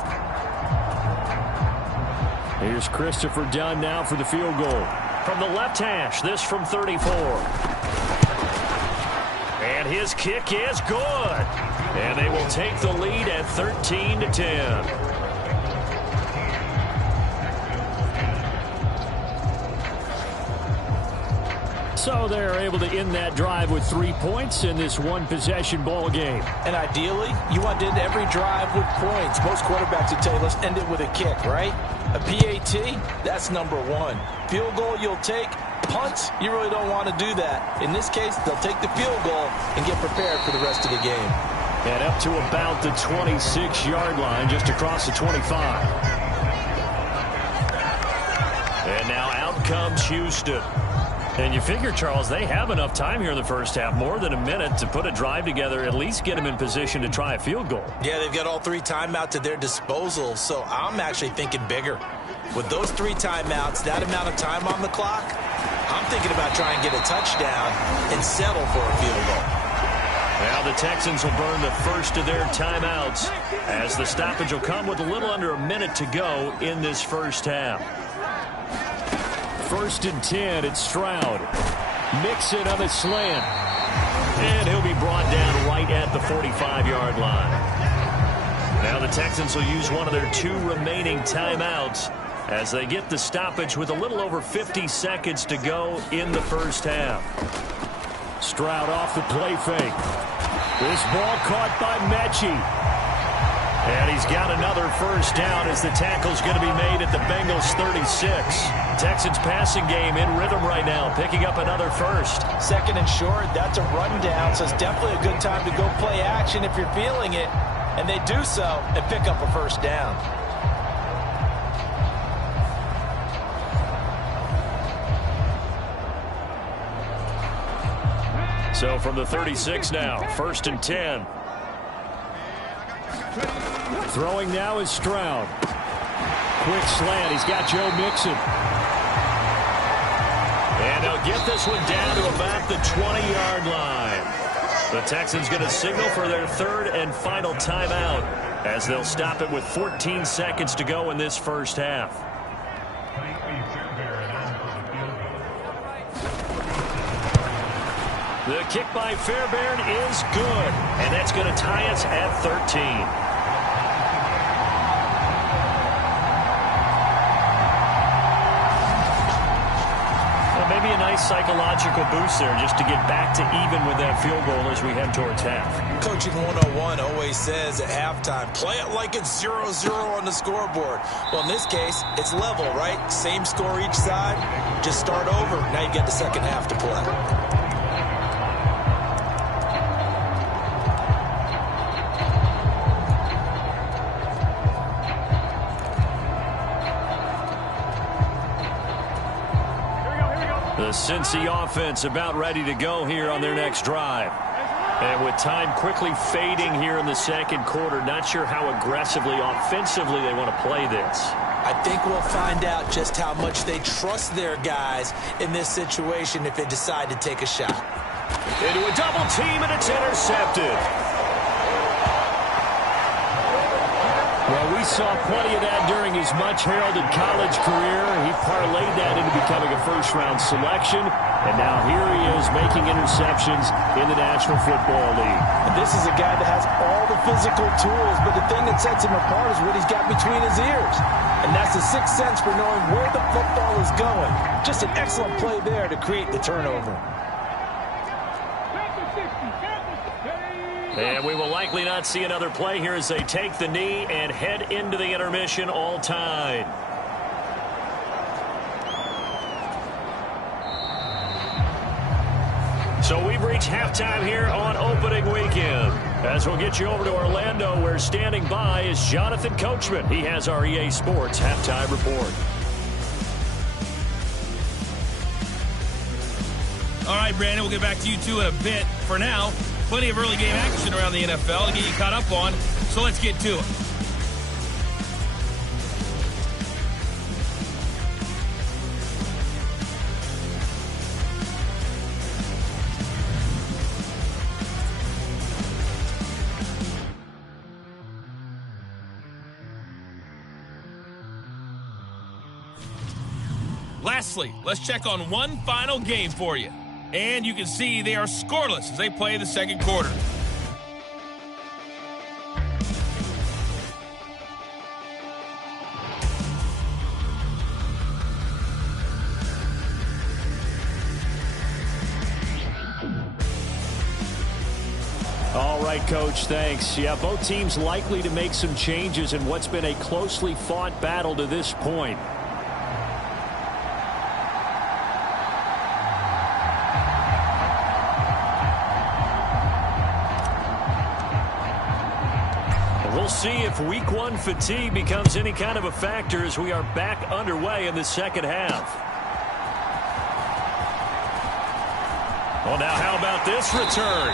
Here's Christopher Dunn now for the field goal. From the left hash, this from 34. And his kick is good. And they will take the lead at 13-10. So they're able to end that drive with 3 points in this one-possession ball game. And ideally, you want to end every drive with points. Most quarterbacks would tell you, let's end it with a kick, right? A PAT, that's number 1. Field goal you'll take. Punts, you really don't want to do that. In this case, they'll take the field goal and get prepared for the rest of the game. And up to about the 26-yard line, just across the 25. And now out comes Houston. And you figure, Charles, they have enough time here in the first half, more than a minute, to put a drive together, at least get them in position to try a field goal. Yeah, they've got all 3 timeouts at their disposal, so I'm actually thinking bigger. With those 3 timeouts, that amount of time on the clock, I'm thinking about trying to get a touchdown and settle for a field goal. Now the Texans will burn the first of their timeouts as the stoppage will come with a little under a minute to go in this first half. 1st and 10, it's Stroud. Mixon on the slant. And he'll be brought down right at the 45-yard line. Now the Texans will use one of their 2 remaining timeouts as they get the stoppage with a little over 50 seconds to go in the first half. Stroud off the play fake. This ball caught by Mechie. And he's got another first down as the tackle's going to be made at the Bengals 36. Texans passing game in rhythm right now, picking up another first. Second and short, that's a rundown, so it's definitely a good time to go play action if you're feeling it. And they do so and pick up a first down. So from the 36 now, 1st and 10. Throwing now is Stroud. Quick slant. He's got Joe Mixon. And they'll get this one down to about the 20-yard line. The Texans going to signal for their 3rd and final timeout as they'll stop it with 14 seconds to go in this first half. The kick by Fairbairn is good, and that's going to tie us at 13. Maybe a nice psychological boost there just to get back to even with that field goal as we head towards half. Coaching 101 always says at halftime, play it like it's 0-0 on the scoreboard. Well, in this case, it's level, right? Same score each side. Just start over. Now you get the second half to play. The Cincy offense about ready to go here on their next drive. And with time quickly fading here in the second quarter, not sure how aggressively, offensively they want to play this. I think we'll find out just how much they trust their guys in this situation if they decide to take a shot. Into a double team, and it's intercepted. Well, we saw plenty of that during his much-heralded college career. He parlayed that into becoming a first-round selection, and now here he is making interceptions in the National Football League. And this is a guy that has all the physical tools, but the thing that sets him apart is what he's got between his ears. And that's the sixth sense for knowing where the football is going. Just an excellent play there to create the turnover. And we will likely not see another play here as they take the knee and head into the intermission all tied. So we've reached halftime here on opening weekend. As we'll get you over to Orlando, where standing by is Jonathan Coachman. He has our EA Sports halftime report. All right, Brandon, we'll get back to you two in a bit. For now, plenty of early game action around the NFL to get you caught up on, so let's get to it. Lastly, let's check on one final game for you. And you can see they are scoreless as they play the second quarter. All right, Coach, thanks. Yeah, both teams likely to make some changes in what's been a closely fought battle to this point. We'll see if week one fatigue becomes any kind of a factor as we are back underway in the second half. Well, now how about this return?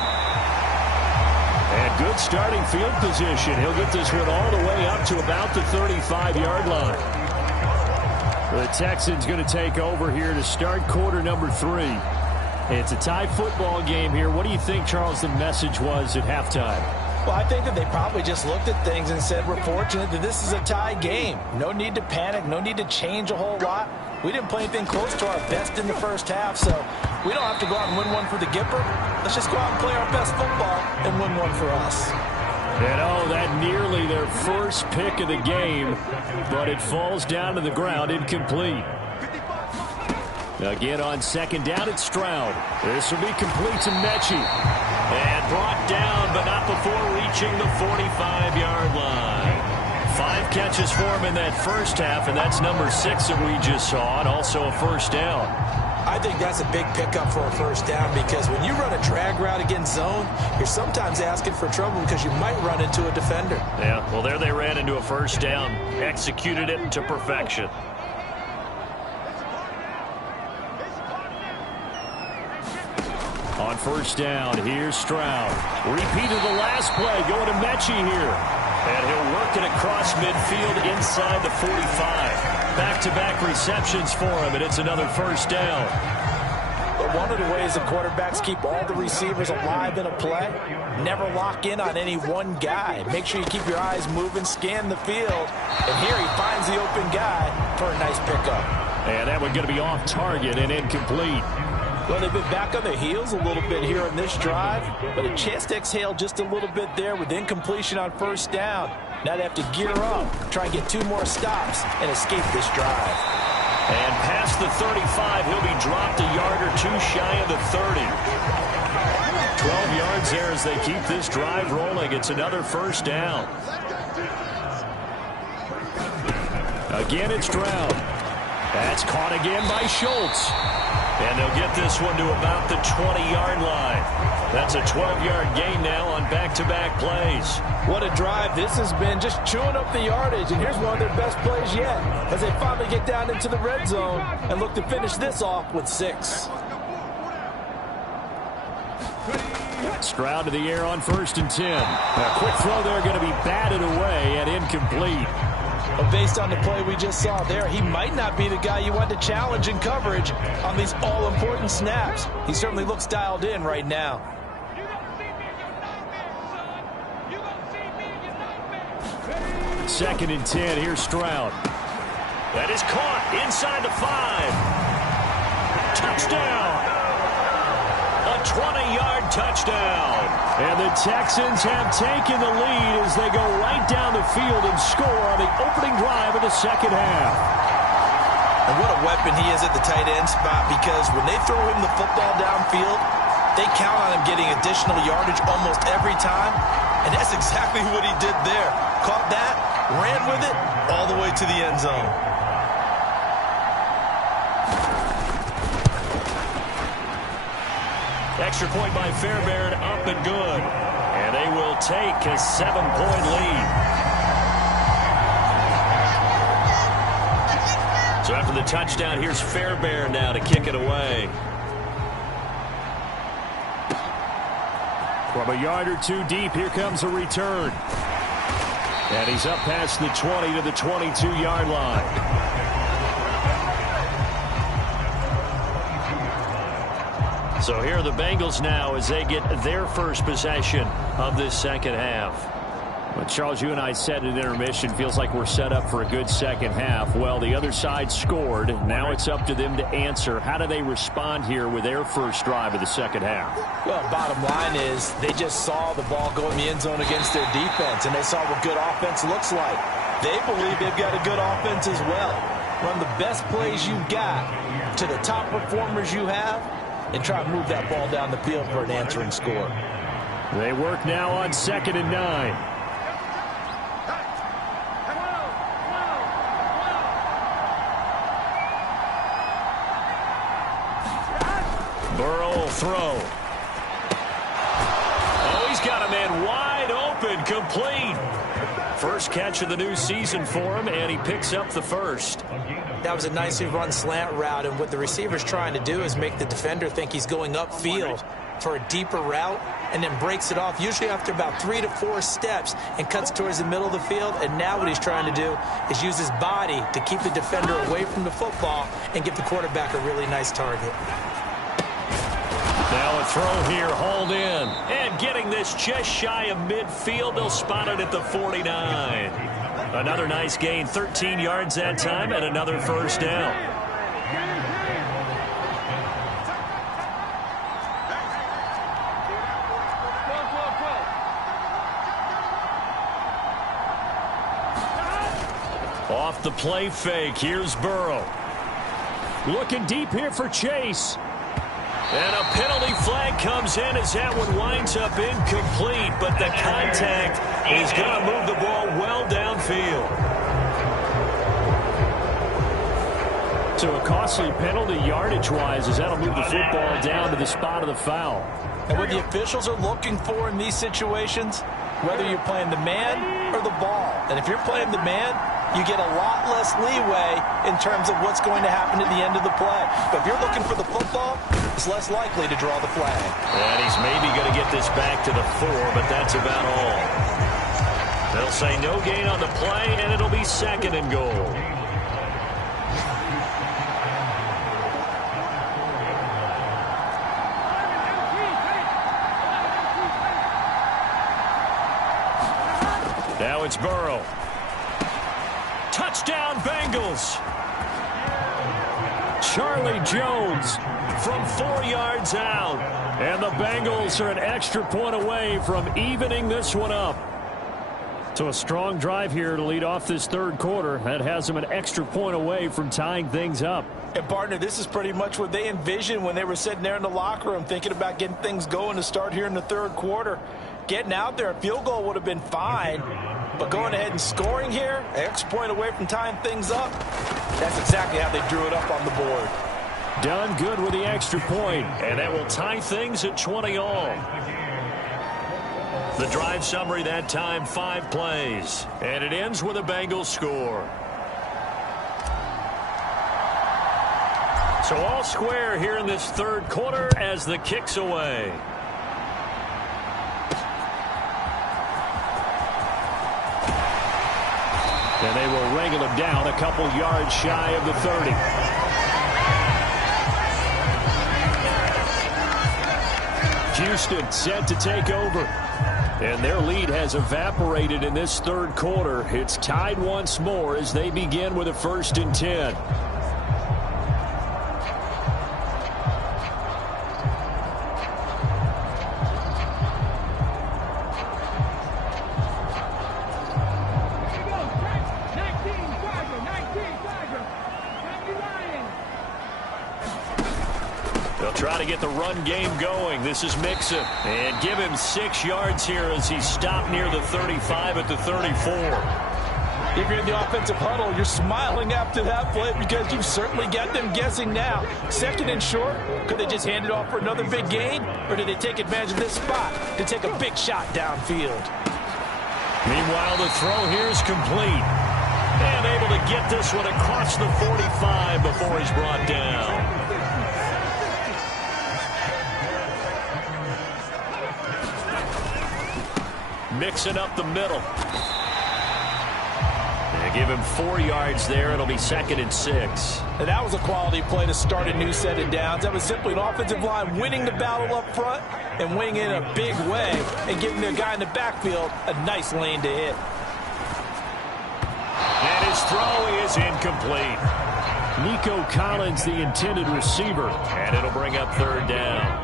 And good starting field position. He'll get this one all the way up to about the 35-yard line. The Texans going to take over here to start quarter number 3. It's a tie football game here. What do you think, Charles, the message was at halftime? Well, I think that they probably just looked at things and said, we're fortunate that this is a tie game. No need to panic, no need to change a whole lot. We didn't play anything close to our best in the first half, so we don't have to go out and win one for the Gipper. let's just go out and play our best football and win one for us. And oh, that nearly their first pick of the game, but it falls down to the ground incomplete. Again on second down, it's Stroud. This will be complete to Mechie. And brought down, but not before reaching the 45-yard line. 5 catches for him in that first half, and that's number 6 that we just saw, and also a first down. I think that's a big pickup for a first down because when you run a drag route against zone, you're sometimes asking for trouble because you might run into a defender. Yeah, well, there they ran into a first down, executed it to perfection. On first down, here's Stroud. Repeat of the last play, going to Mechie here. And he'll work it across midfield inside the 45. Back-to-back receptions for him, and it's another first down. But one of the ways the quarterbacks keep all the receivers alive in a play, never lock in on any one guy. Make sure you keep your eyes moving, scan the field. And here he finds the open guy for a nice pickup. And that one going to be off target and incomplete. Well, they've been back on their heels a little bit here on this drive, but a chance to exhale just a little bit there with incompletion on first down. Now they have to gear up, try and get 2 more stops, and escape this drive. And past the 35, he'll be dropped a yard or 2 shy of the 30. 12 yards there as they keep this drive rolling. It's another first down. Again, it's Stroud. That's caught again by Schultz. And they'll get this one to about the 20-yard line. That's a 12-yard gain now on back-to-back plays. What a drive this has been, just chewing up the yardage. And here's one of their best plays yet as they finally get down into the red zone and look to finish this off with 6. Stroud to the air on first and 10. A quick throw there going to be batted away and incomplete. But based on the play we just saw there, he might not be the guy you want to challenge in coverage on these all-important snaps. He certainly looks dialed in right now. Second and 10, here's Stroud. That is caught inside the 5. Touchdown! A 20-yard touchdown. And the Texans have taken the lead as they go right down the field and score on the opening drive of the second half. And what a weapon he is at the tight end spot, because when they throw him the football downfield, they count on him getting additional yardage almost every time. And that's exactly what he did there. Caught that, ran with it, all the way to the end zone. Extra point by Fairbairn, up and good. And they will take a 7-point lead. So after the touchdown, here's Fairbairn now to kick it away. From a yard or 2 deep, here comes a return. And he's up past the 20 to the 22-yard line. So here are the Bengals now as they get their first possession of this second half. Well, Charles, you and I said at intermission, feels like we're set up for a good second half. Well, the other side scored. Now it's up to them to answer. How do they respond here with their first drive of the second half? Well, bottom line is they just saw the ball go in the end zone against their defense, and they saw what good offense looks like. They believe they've got a good offense as well. Run the best plays you've got to the top performers you have, and try to move that ball down the field for an answering score. They work now on 2nd and 9. Burrow will throw. Oh, he's got a man wide open, complete. First catch of the new season for him, and he picks up the first. That was a nicely run slant route, and what the receiver's trying to do is make the defender think he's going upfield for a deeper route, and then breaks it off, usually after about 3 to 4 steps, and cuts towards the middle of the field. And now what he's trying to do is use his body to keep the defender away from the football and give the quarterback a really nice target. Now a throw here, hauled in. And getting this just shy of midfield, they'll spot it at the 49. Another nice gain, 13 yards that time, and another first down. Off the play fake, here's Burrow. Looking deep here for Chase. And a penalty flag comes in as that one winds up incomplete, but the contact is going to move the ball well downfield. So a costly penalty yardage-wise as that'll move the football down to the spot of the foul. And what the officials are looking for in these situations, whether you're playing the man or the ball, and if you're playing the man, you get a lot less leeway in terms of what's going to happen at the end of the play. But if you're looking for the football, it's less likely to draw the flag. And he's maybe going to get this back to the 4, but that's about all. They'll say no gain on the play, and it'll be 2nd and goal. Now it's Burrow. Touchdown, Bengals. Charlie Jones from 4 yards out. And the Bengals are an extra point away from evening this one up. So a strong drive here to lead off this third quarter. That has them an extra point away from tying things up. And, partner, this is pretty much what they envisioned when they were sitting there in the locker room thinking about getting things going to start here in the third quarter. Getting out there, a field goal would have been fine. But going ahead and scoring here, an extra point away from tying things up, that's exactly how they drew it up on the board. Done good with the extra point, and that will tie things at 20 all. The drive summary that time, 5 plays, and it ends with a Bengals score. So all square here in this third quarter as the kick's away. And they will wrangle him down a couple yards shy of the 30. Houston set to take over. And their lead has evaporated in this third quarter. It's tied once more as they begin with a 1st and 10. Try to get the run game going. This is Mixon. And give him 6 yards here as he's stopped near the 35 at the 34. If you're in the offensive huddle, you're smiling after that play because you've certainly got them guessing now. 2nd and short, could they just hand it off for another big gain? Or did they take advantage of this spot to take a big shot downfield? Meanwhile, the throw here is complete. And able to get this one across the 45 before he's brought down. Mixing up the middle. They give him 4 yards there. It'll be 2nd and 6. And that was a quality play to start a new set of downs. That was simply an offensive line winning the battle up front and winning in a big way and giving their guy in the backfield a nice lane to hit. And his throw is incomplete. Nico Collins, the intended receiver. And it'll bring up 3rd down.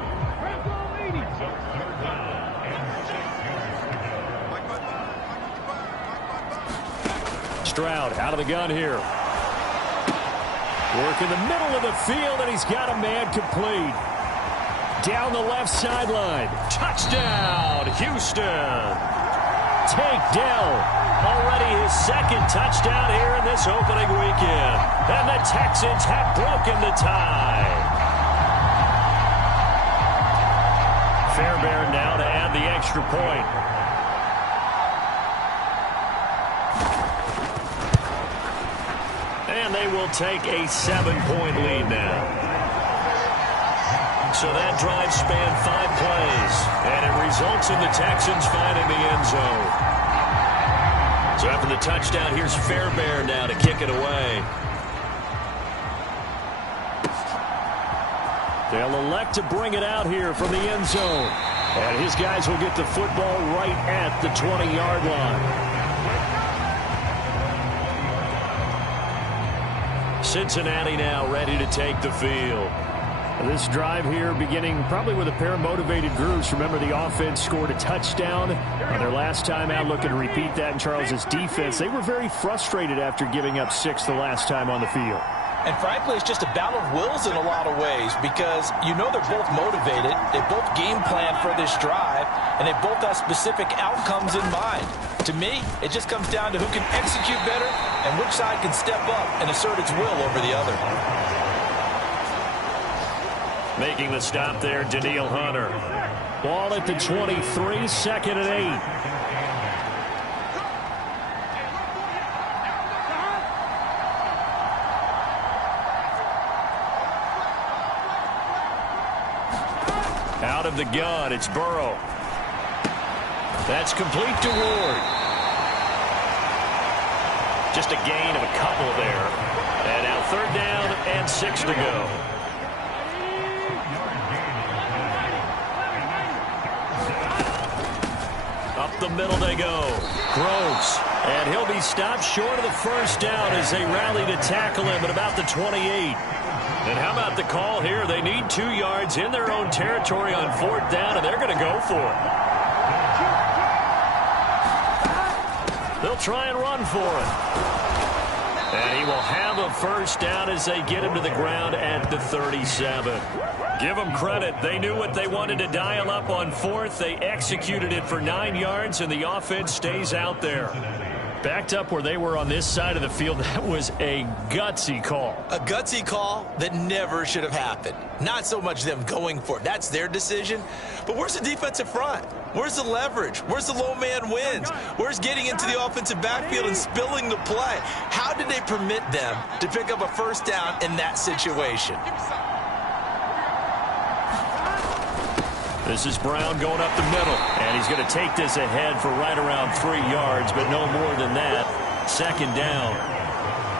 Stroud out of the gun here. Work in the middle of the field, and he's got a man complete. Down the left sideline. Touchdown, Houston. Tank Dell. Already his 2nd touchdown here in this opening weekend. And the Texans have broken the tie. Fairbairn now to add the extra point. And they will take a 7-point lead now. So that drive spanned 5 plays, and it results in the Texans finding the end zone. So after the touchdown, here's Fairbairn now to kick it away. They'll elect to bring it out here from the end zone. And his guys will get the football right at the 20-yard line. Cincinnati now ready to take the field. This drive here beginning probably with a pair of motivated groups. Remember, the offense scored a touchdown on their last time out, looking to repeat that in Charles's defense. They were very frustrated after giving up 6 the last time on the field. And frankly, it's just a battle of wills in a lot of ways because you know they're both motivated, they both game plan for this drive, and they both have specific outcomes in mind. To me, it just comes down to who can execute better and which side can step up and assert its will over the other. Making the stop there, Danielle Hunter. Ball at the 23, 2nd and 8. Out of the gun, it's Burrow. That's complete to Ward. Just a gain of a couple there. And now 3rd down and 6 to go. Up the middle they go. Groves. And he'll be stopped short of the 1st down as they rally to tackle him at about the 28. And how about the call here? They need 2 yards in their own territory on 4th down, and they're going to go for it. They'll try and run for it. And he will have a 1st down as they get him to the ground at the 37. Give them credit. They knew what they wanted to dial up on 4th. They executed it for 9 yards, and the offense stays out there. Backed up where they were on this side of the field, that was a gutsy call. A gutsy call that never should have happened. Not so much them going for it. That's their decision. But where's the defensive front? Where's the leverage? Where's the low man wins? Where's getting into the offensive backfield and spilling the play? How did they permit them to pick up a 1st down in that situation? This is Brown going up the middle, and he's going to take this ahead for right around 3 yards, but no more than that. 2nd down.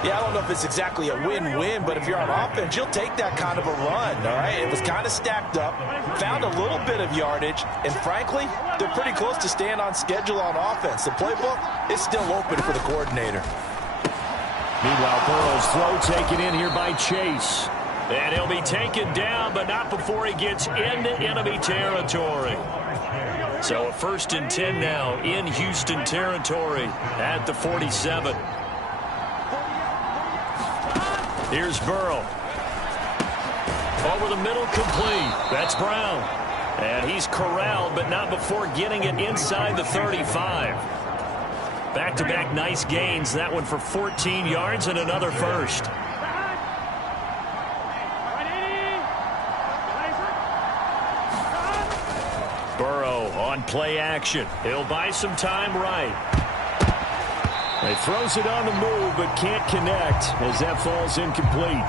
Yeah, I don't know if it's exactly a win-win, but if you're on offense, you'll take that kind of a run, all right? It was kind of stacked up, found a little bit of yardage, and frankly, they're pretty close to staying on schedule on offense. The playbook is still open for the coordinator. Meanwhile, Burrow's throw taken in here by Chase. And he'll be taken down, but not before he gets into enemy territory. So a 1st and 10 now in Houston territory at the 47. Here's Burrow. Over the middle, complete. That's Brown. And he's corralled, but not before getting it inside the 35. Back-to-back nice gains. That one for 14 yards and another 1st. Burrow on play action. He'll buy some time right. He throws it on the move, but can't connect as that falls incomplete.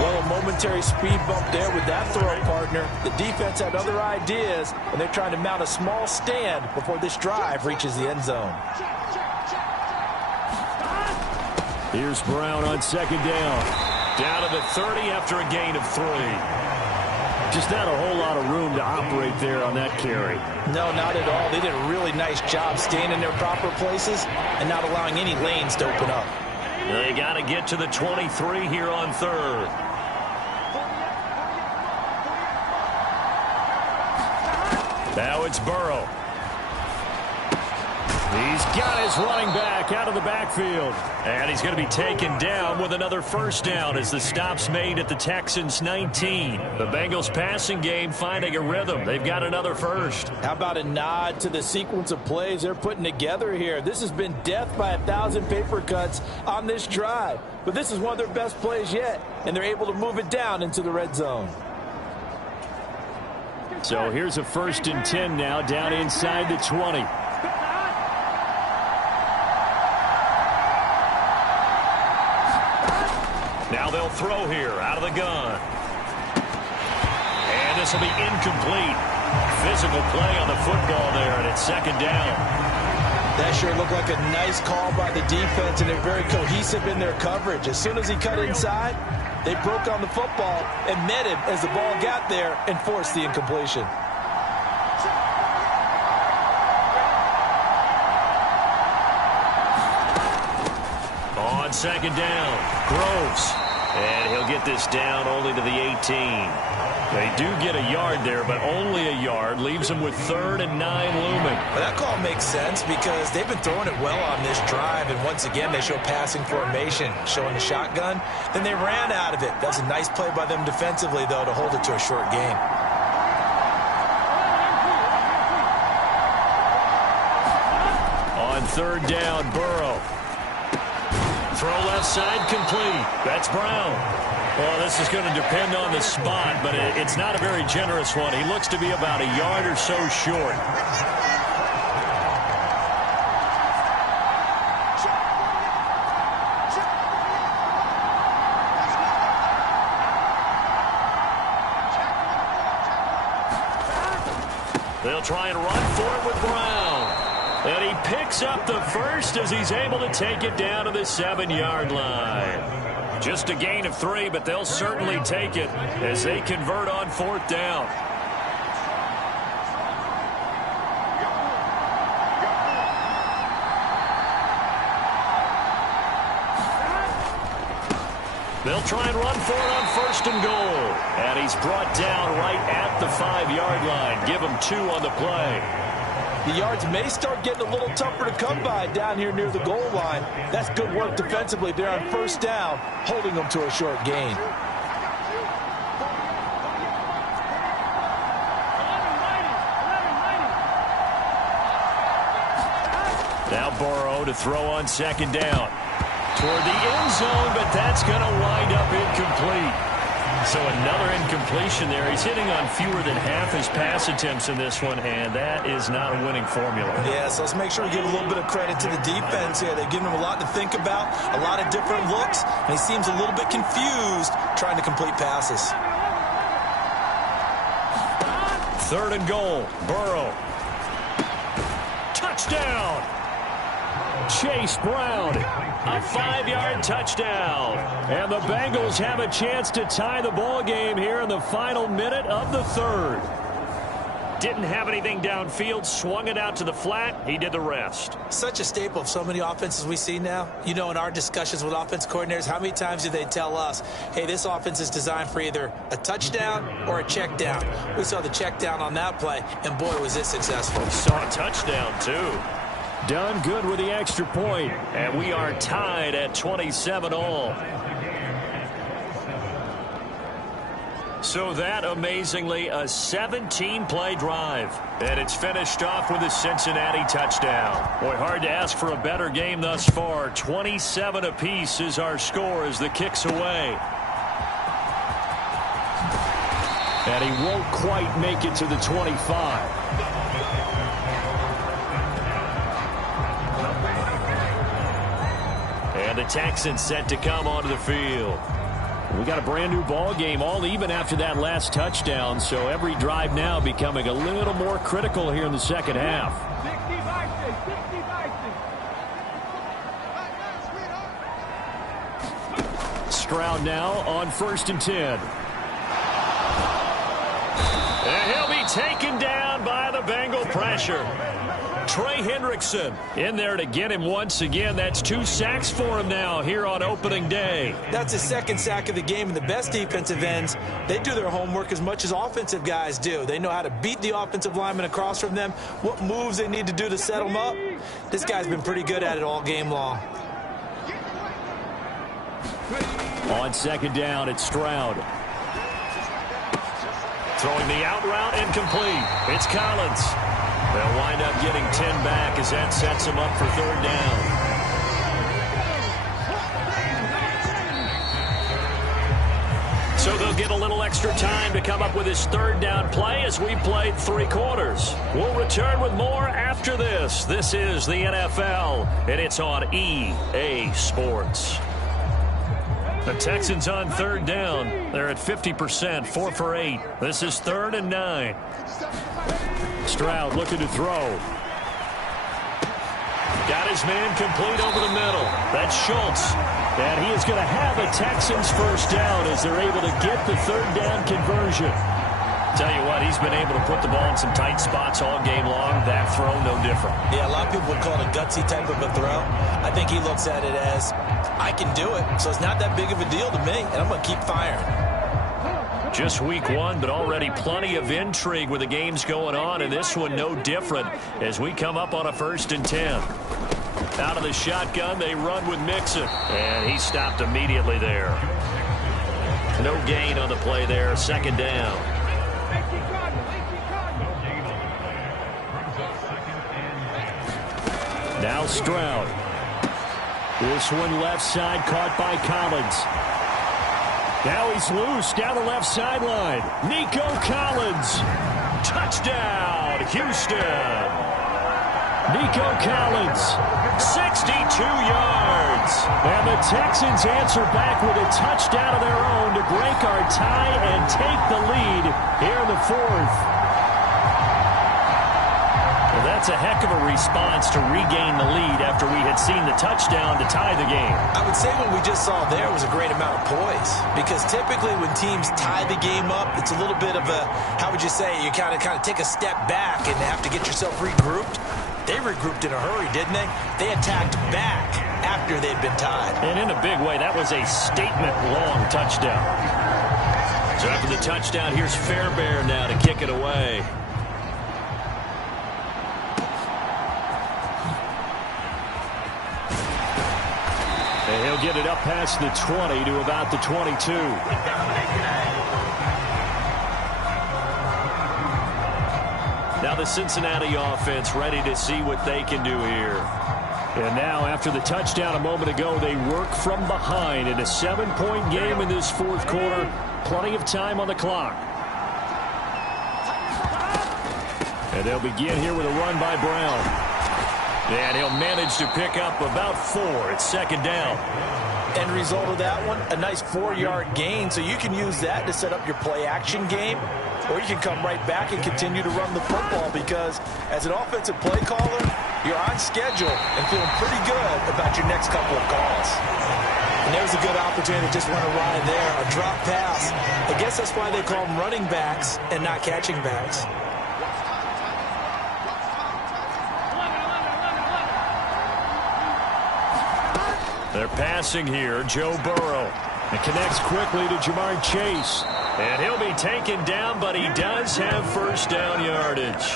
Well, a momentary speed bump there with that throw, partner. The defense had other ideas, and they're trying to mount a small stand before this drive reaches the end zone. Here's Brown on 2nd down. Down to the 30 after a gain of 3. Just not a whole lot of room to operate there on that carry. No, not at all. They did a really nice job staying in their proper places and not allowing any lanes to open up. They got to get to the 23 here on 3rd. Now it's Burrow. He's got his running back out of the backfield. And he's going to be taken down with another 1st down as the stop's made at the Texans' 19. The Bengals passing game finding a rhythm. They've got another 1st. How about a nod to the sequence of plays they're putting together here? This has been death by 1,000 paper cuts on this drive. But this is one of their best plays yet, and they're able to move it down into the red zone. So here's a 1st and 10 now down inside the 20. Now they'll throw here out of the gun. And this will be incomplete. Physical play on the football there, and it's 2nd down. That sure looked like a nice call by the defense, and they're very cohesive in their coverage. As soon as he cut inside, they broke on the football and met him as the ball got there and forced the incompletion. On 2nd down, Groves. And he'll get this down only to the 18. They do get a yard there, but only a yard. Leaves them with 3rd and 9 looming. Well, that call makes sense because they've been throwing it well on this drive, and once again they show passing formation, showing the shotgun. Then they ran out of it. That's a nice play by them defensively, though, to hold it to a short gain. On 3rd down, Burrow. Throw left side, complete. That's Brown. Well, this is going to depend on the spot, but it's not a very generous one. He looks to be about a yard or so short. They'll try and run for it with Brown. And he picks up the first as he's able to take it down to the 7-yard line. Just a gain of 3, but they'll certainly take it as they convert on 4th down. They'll try and run for it on 1st and goal. And he's brought down right at the 5-yard line. Give him 2 on the play. The yards may start getting a little tougher to come by down here near the goal line. That's good work defensively there on 1st down, holding them to a short gain. Now Burrow to throw on 2nd down. Toward the end zone, but that's going to wind up incomplete. So another incompletion there. He's hitting on fewer than half his pass attempts in this one, and that is not a winning formula. Yeah, so let's make sure we give a little bit of credit to the defense here. They've given him a lot to think about, a lot of different looks, and he seems a little bit confused trying to complete passes. 3rd and goal. Burrow. Touchdown! Chase Brown, a 5-yard touchdown. And the Bengals have a chance to tie the ball game here in the final minute of the 3rd. Didn't have anything downfield, swung it out to the flat. He did the rest. Such a staple of so many offenses we see now. You know, in our discussions with offense coordinators, how many times do they tell us, hey, this offense is designed for either a touchdown or a check down. We saw the check down on that play, and boy, was it successful. Saw a touchdown, too. Done good with the extra point, and we are tied at 27 all. So that, amazingly, a 17-play drive. And it's finished off with a Cincinnati touchdown. Boy, hard to ask for a better game thus far. 27 apiece is our score as the kick's away. And he won't quite make it to the 25. And the Texans set to come onto the field. We got a brand new ball game, all even after that last touchdown, so every drive now becoming a little more critical here in the second half. Stroud now on 1st and 10. And he'll be taken down by the Bengal pressure. Trey Hendrickson in there to get him once again. That's 2 sacks for him now here on opening day. That's his 2nd sack of the game, and the best defensive ends, they do their homework as much as offensive guys do. They know how to beat the offensive lineman across from them, what moves they need to do to set them up. This guy's been pretty good at it all game long. On 2nd down, it's Stroud. Throwing the out route, incomplete. It's Collins. They'll wind up getting 10 back as that sets them up for 3rd down. So they'll get a little extra time to come up with his 3rd down play as we played 3 quarters. We'll return with more after this. This is the NFL, and it's on EA Sports. The Texans on 3rd down. They're at 50%, 4 for 8. This is 3rd and 9. Stroud looking to throw. Got his man complete over the middle. That's Schultz. And he is going to have a Texans 1st down as they're able to get the 3rd down conversion. Tell you what, he's been able to put the ball in some tight spots all game long. That throw, no different. Yeah, a lot of people would call it a gutsy type of a throw. I think he looks at it as, I can do it, so it's not that big of a deal to me, and I'm going to keep firing. Just week one, but already plenty of intrigue with the games going on, and this one no different as we come up on a 1st and 10. Out of the shotgun, they run with Mixon, and he stopped immediately there. No gain on the play there, 2nd down. Now Stroud. This one left side caught by Collins. Now he's loose down the left sideline. Nico Collins. Touchdown, Houston. Nico Collins, 62 yards. And the Texans answer back with a touchdown of their own to break our tie and take the lead here in the 4th. Well, that's a heck of a response to regain the lead after we had seen the touchdown to tie the game. I would say what we just saw there was a great amount of poise, because typically when teams tie the game up, it's a little bit of a, how would you say, you kind of take a step back and have to get yourself regrouped. They regrouped in a hurry, didn't they? They attacked back after they'd been tied. And in a big way, that was a statement-long touchdown. So after the touchdown, here's Fairbairn now to kick it away. And he'll get it up past the 20 to about the 22. Now the Cincinnati offense ready to see what they can do here. And now after the touchdown a moment ago, they work from behind in a 7-point game in this 4th quarter. Plenty of time on the clock. And they'll begin here with a run by Brown. And he'll manage to pick up about 4. It's 2nd down. End result of that one, a nice 4-yard gain, so you can use that to set up your play-action game, or you can come right back and continue to run the football, because as an offensive play caller, you're on schedule and feeling pretty good about your next couple of calls. And there's a good opportunity to just run a ride there, a drop pass. I guess that's why they call them running backs and not catching backs. They're passing here. Joe Burrow. It connects quickly to Jamar Chase. And he'll be taken down, but he does have 1st down yardage.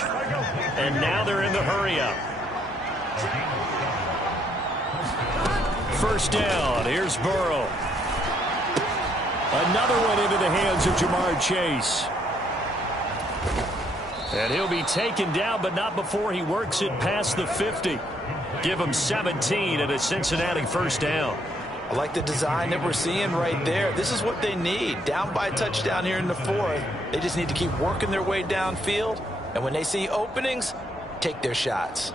And now they're in the hurry-up. 1st down. Here's Burrow. Another one into the hands of Jamar Chase. And he'll be taken down, but not before he works it past the 50. Give him 17 and a Cincinnati 1st down. I like the design that we're seeing right there. This is what they need. Down by a touchdown here in the 4th. They just need to keep working their way downfield. And when they see openings, take their shots.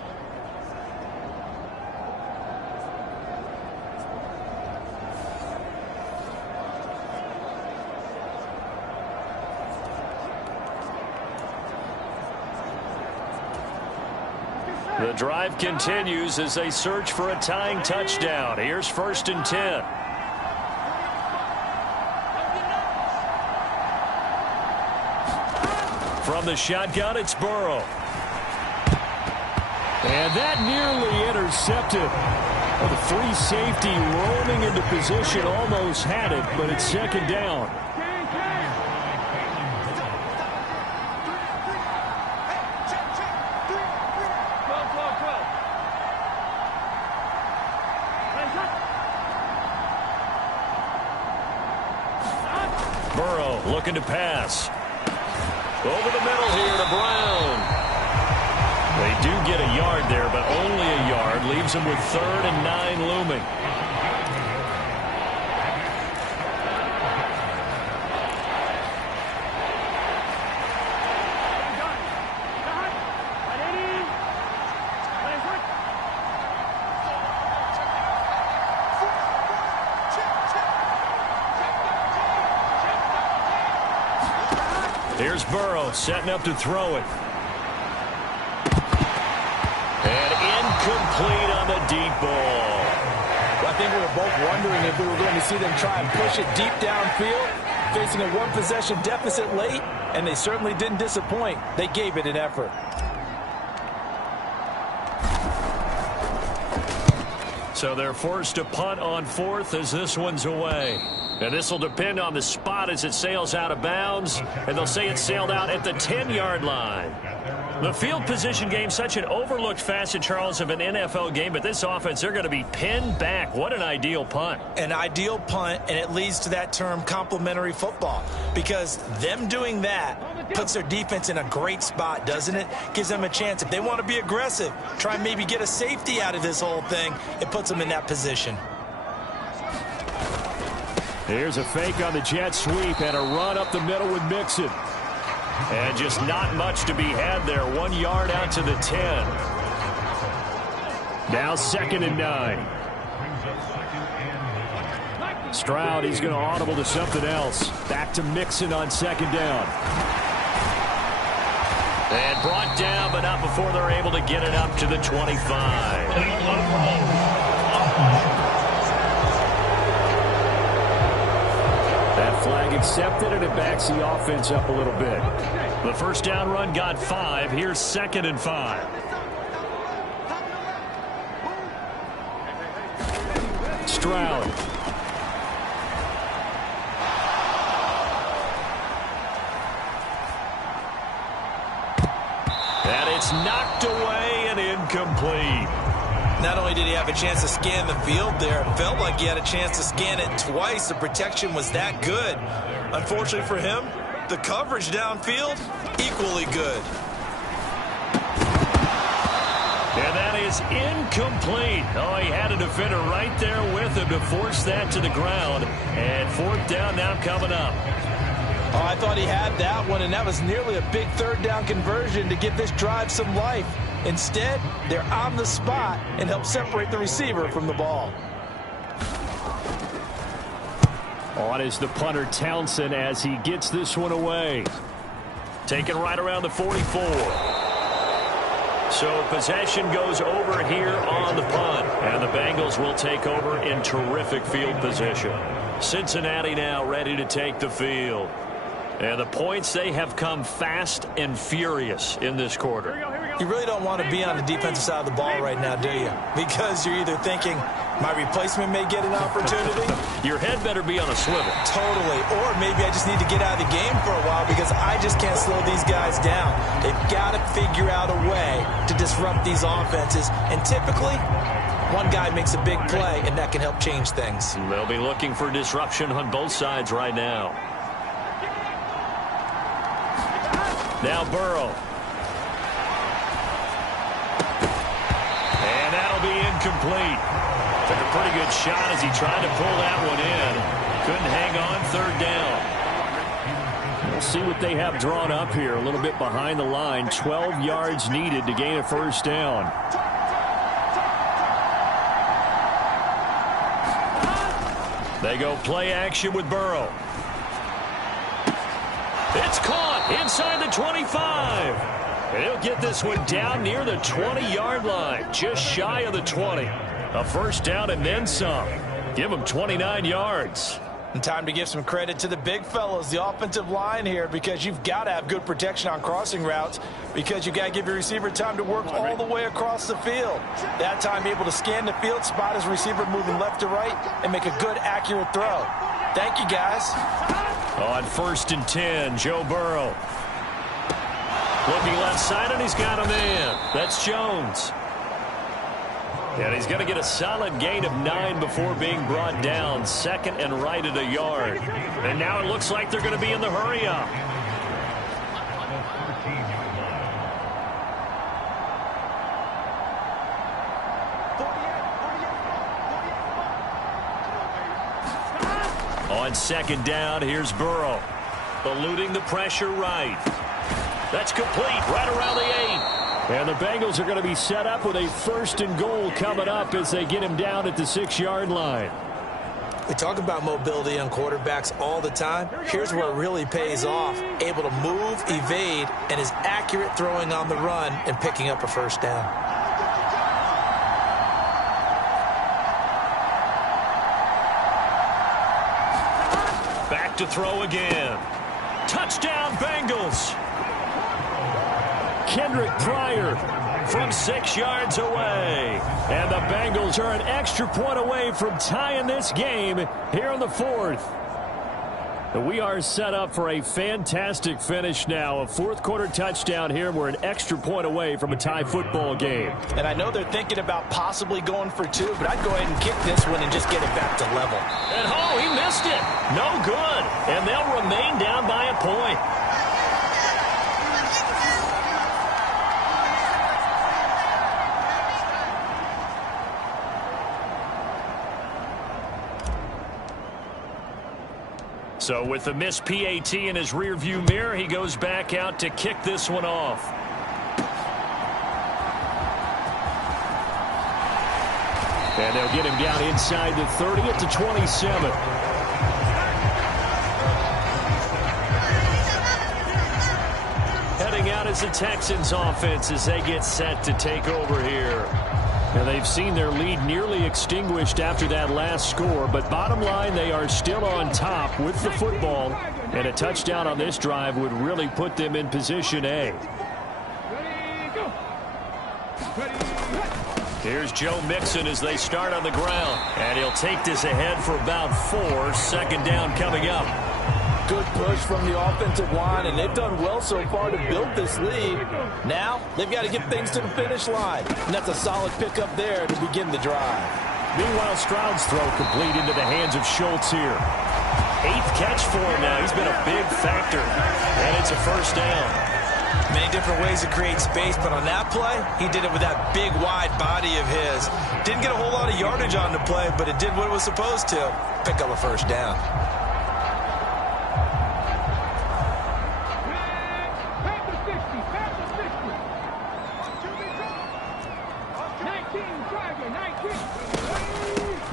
The drive continues as they search for a tying touchdown. Here's 1st and 10. From the shotgun, it's Burrow. And that nearly intercepted. Well, the free safety roaming into position almost had it, but it's 2nd down. Burrow looking to pass. Over the middle here to Brown. They do get a yard there, but only a yard. Leaves them with 3rd and 9 looming. Here's Burrow setting up to throw it. And incomplete on the deep ball. Well, I think we were both wondering if we were going to see them try and push it deep downfield. facing a one-possession deficit late, and they certainly didn't disappoint. They gave it an effort. So they're forced to punt on fourth as this one's away. And this will depend on the spot as it sails out of bounds. And they'll say it sailed out at the 10-yard line. The field position game, such an overlooked facet, Charles, of an NFL game. But this offense, they're going to be pinned back. What an ideal punt. An ideal punt, and it leads to that term complementary football. Because them doing that puts their defense in a great spot, doesn't it? Gives them a chance. If they want to be aggressive, try and maybe get a safety out of this whole thing, it puts them in that position. Here's a fake on the jet sweep and a run up the middle with Mixon. And just not much to be had there. 1 yard out to the 10. Now 2nd and 9. Stroud, he's going to audible to something else. Back to Mixon on 2nd down. And brought down, but not before they're able to get it up to the 25. That flag accepted, and it backs the offense up a little bit. The first down run got 5. Here's 2nd and 5. Stroud. And it's knocked away and incomplete. Not only did he have a chance to scan the field there, it felt like he had a chance to scan it twice. The protection was that good. Unfortunately for him, the coverage downfield, equally good. And that is incomplete. Oh, he had a defender right there with him to force that to the ground. And 4th down now coming up. Oh, I thought he had that one, and that was nearly a big 3rd down conversion to give this drive some life. Instead, they're on the spot and help separate the receiver from the ball. On is the punter Townsend as he gets this one away. Taken right around the 44. So possession goes over here on the punt. And the Bengals will take over in terrific field position. Cincinnati now ready to take the field. And the points, they have come fast and furious in this quarter. You really don't want to be on the defensive side of the ball right now, do you? Because you're either thinking, my replacement may get an opportunity. Your head better be on a swivel. Totally. Or maybe I just need to get out of the game for a while because I just can't slow these guys down. They've got to figure out a way to disrupt these offenses. And typically, one guy makes a big play, and that can help change things. They'll be looking for disruption on both sides right now. Now Burrow. And that'll be incomplete. Took a pretty good shot as he tried to pull that one in. Couldn't hang on 3rd down. We'll see what they have drawn up here. A little bit behind the line. 12 yards needed to gain a 1st down. They go play action with Burrow. It's caught inside the 25. And he'll get this one down near the 20-yard line, just shy of the 20. A 1st down and then some. Give him 29 yards. And time to give some credit to the big fellows, the offensive line here, because you've got to have good protection on crossing routes because you've got to give your receiver time to work all the way across the field. That time able to scan the field, spot his receiver moving left to right, and make a good, accurate throw. Thank you, guys. On 1st and 10, Joe Burrow. Looking left side, and he's got him in. That's Jones. And he's going to get a solid gain of 9 before being brought down. 2nd and right at a yard. And now it looks like they're going to be in the hurry-up. On 2nd down, here's Burrow. Eluding the pressure right. That's complete right around the 8. And the Bengals are going to be set up with a 1st and goal coming up as they get him down at the 6-yard line. We talk about mobility on quarterbacks all the time. Here's where it really pays off. Able to move, evade, and is accurate throwing on the run and picking up a 1st down. back to throw again. Touchdown, Bengals. Kendrick Pryor from 6 yards away. And the Bengals are an extra point away from tying this game here in the fourth. We are set up for a fantastic finish now. A fourth-quarter touchdown here. We're an extra point away from a tie football game. And I know they're thinking about possibly going for 2, but I'd go ahead and kick this one and just get it back to level. And oh, he missed it. No good. And they'll remain down by a point. So with the missed PAT in his rearview mirror, he goes back out to kick this one off. And they'll get him down inside the 30 at the 27. Heading out as the Texans offense as they get set to take over here. Now, they've seen their lead nearly extinguished after that last score, but bottom line, they are still on top with the football, and a touchdown on this drive would really put them in position A. Here's Joe Mixon as they start on the ground, and he'll take this ahead for about 4. Second down coming up. Good push from the offensive line, and they've done well so far to build this lead. Now, they've got to get things to the finish line, and that's a solid pickup there to begin the drive. Meanwhile, Stroud's throw complete into the hands of Schultz here. 8th catch for him now. He's been a big factor, and it's a first down. Many different ways to create space, but on that play, he did it with that big, wide body of his. Didn't get a whole lot of yardage on the play, but it did what it was supposed to. Pick up a first down.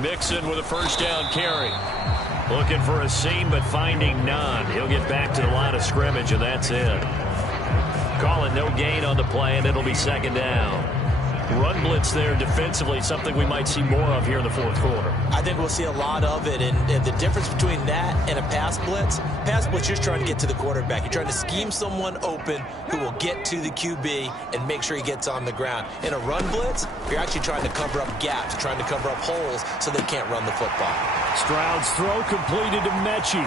Mixon with a first down carry. Looking for a seam, but finding none. He'll get back to the line of scrimmage, and that's it. Calling no gain on the play, and it'll be second down. Run blitz there defensively, something we might see more of here in the fourth quarter. I think we'll see a lot of it, and the difference between that and a pass blitz, you're trying to get to the quarterback. You're trying to scheme someone open who will get to the QB and make sure he gets on the ground. In a run blitz, you're actually trying to cover up gaps, trying to cover up holes so they can't run the football. Stroud's throw completed to Mechie.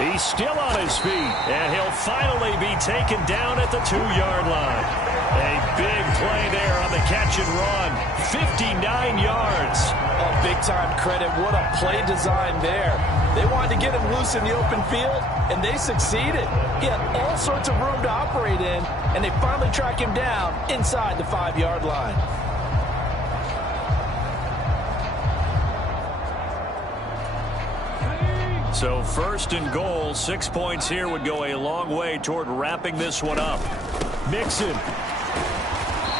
He's still on his feet, and he'll finally be taken down at the 2-yard line. A big play there on the catch and run. 59 yards. Oh, big-time credit. What a play design there. They wanted to get him loose in the open field, and they succeeded. He had all sorts of room to operate in, and they finally track him down inside the 5-yard line. So first and goal, 6 points here would go a long way toward wrapping this one up. Mixon.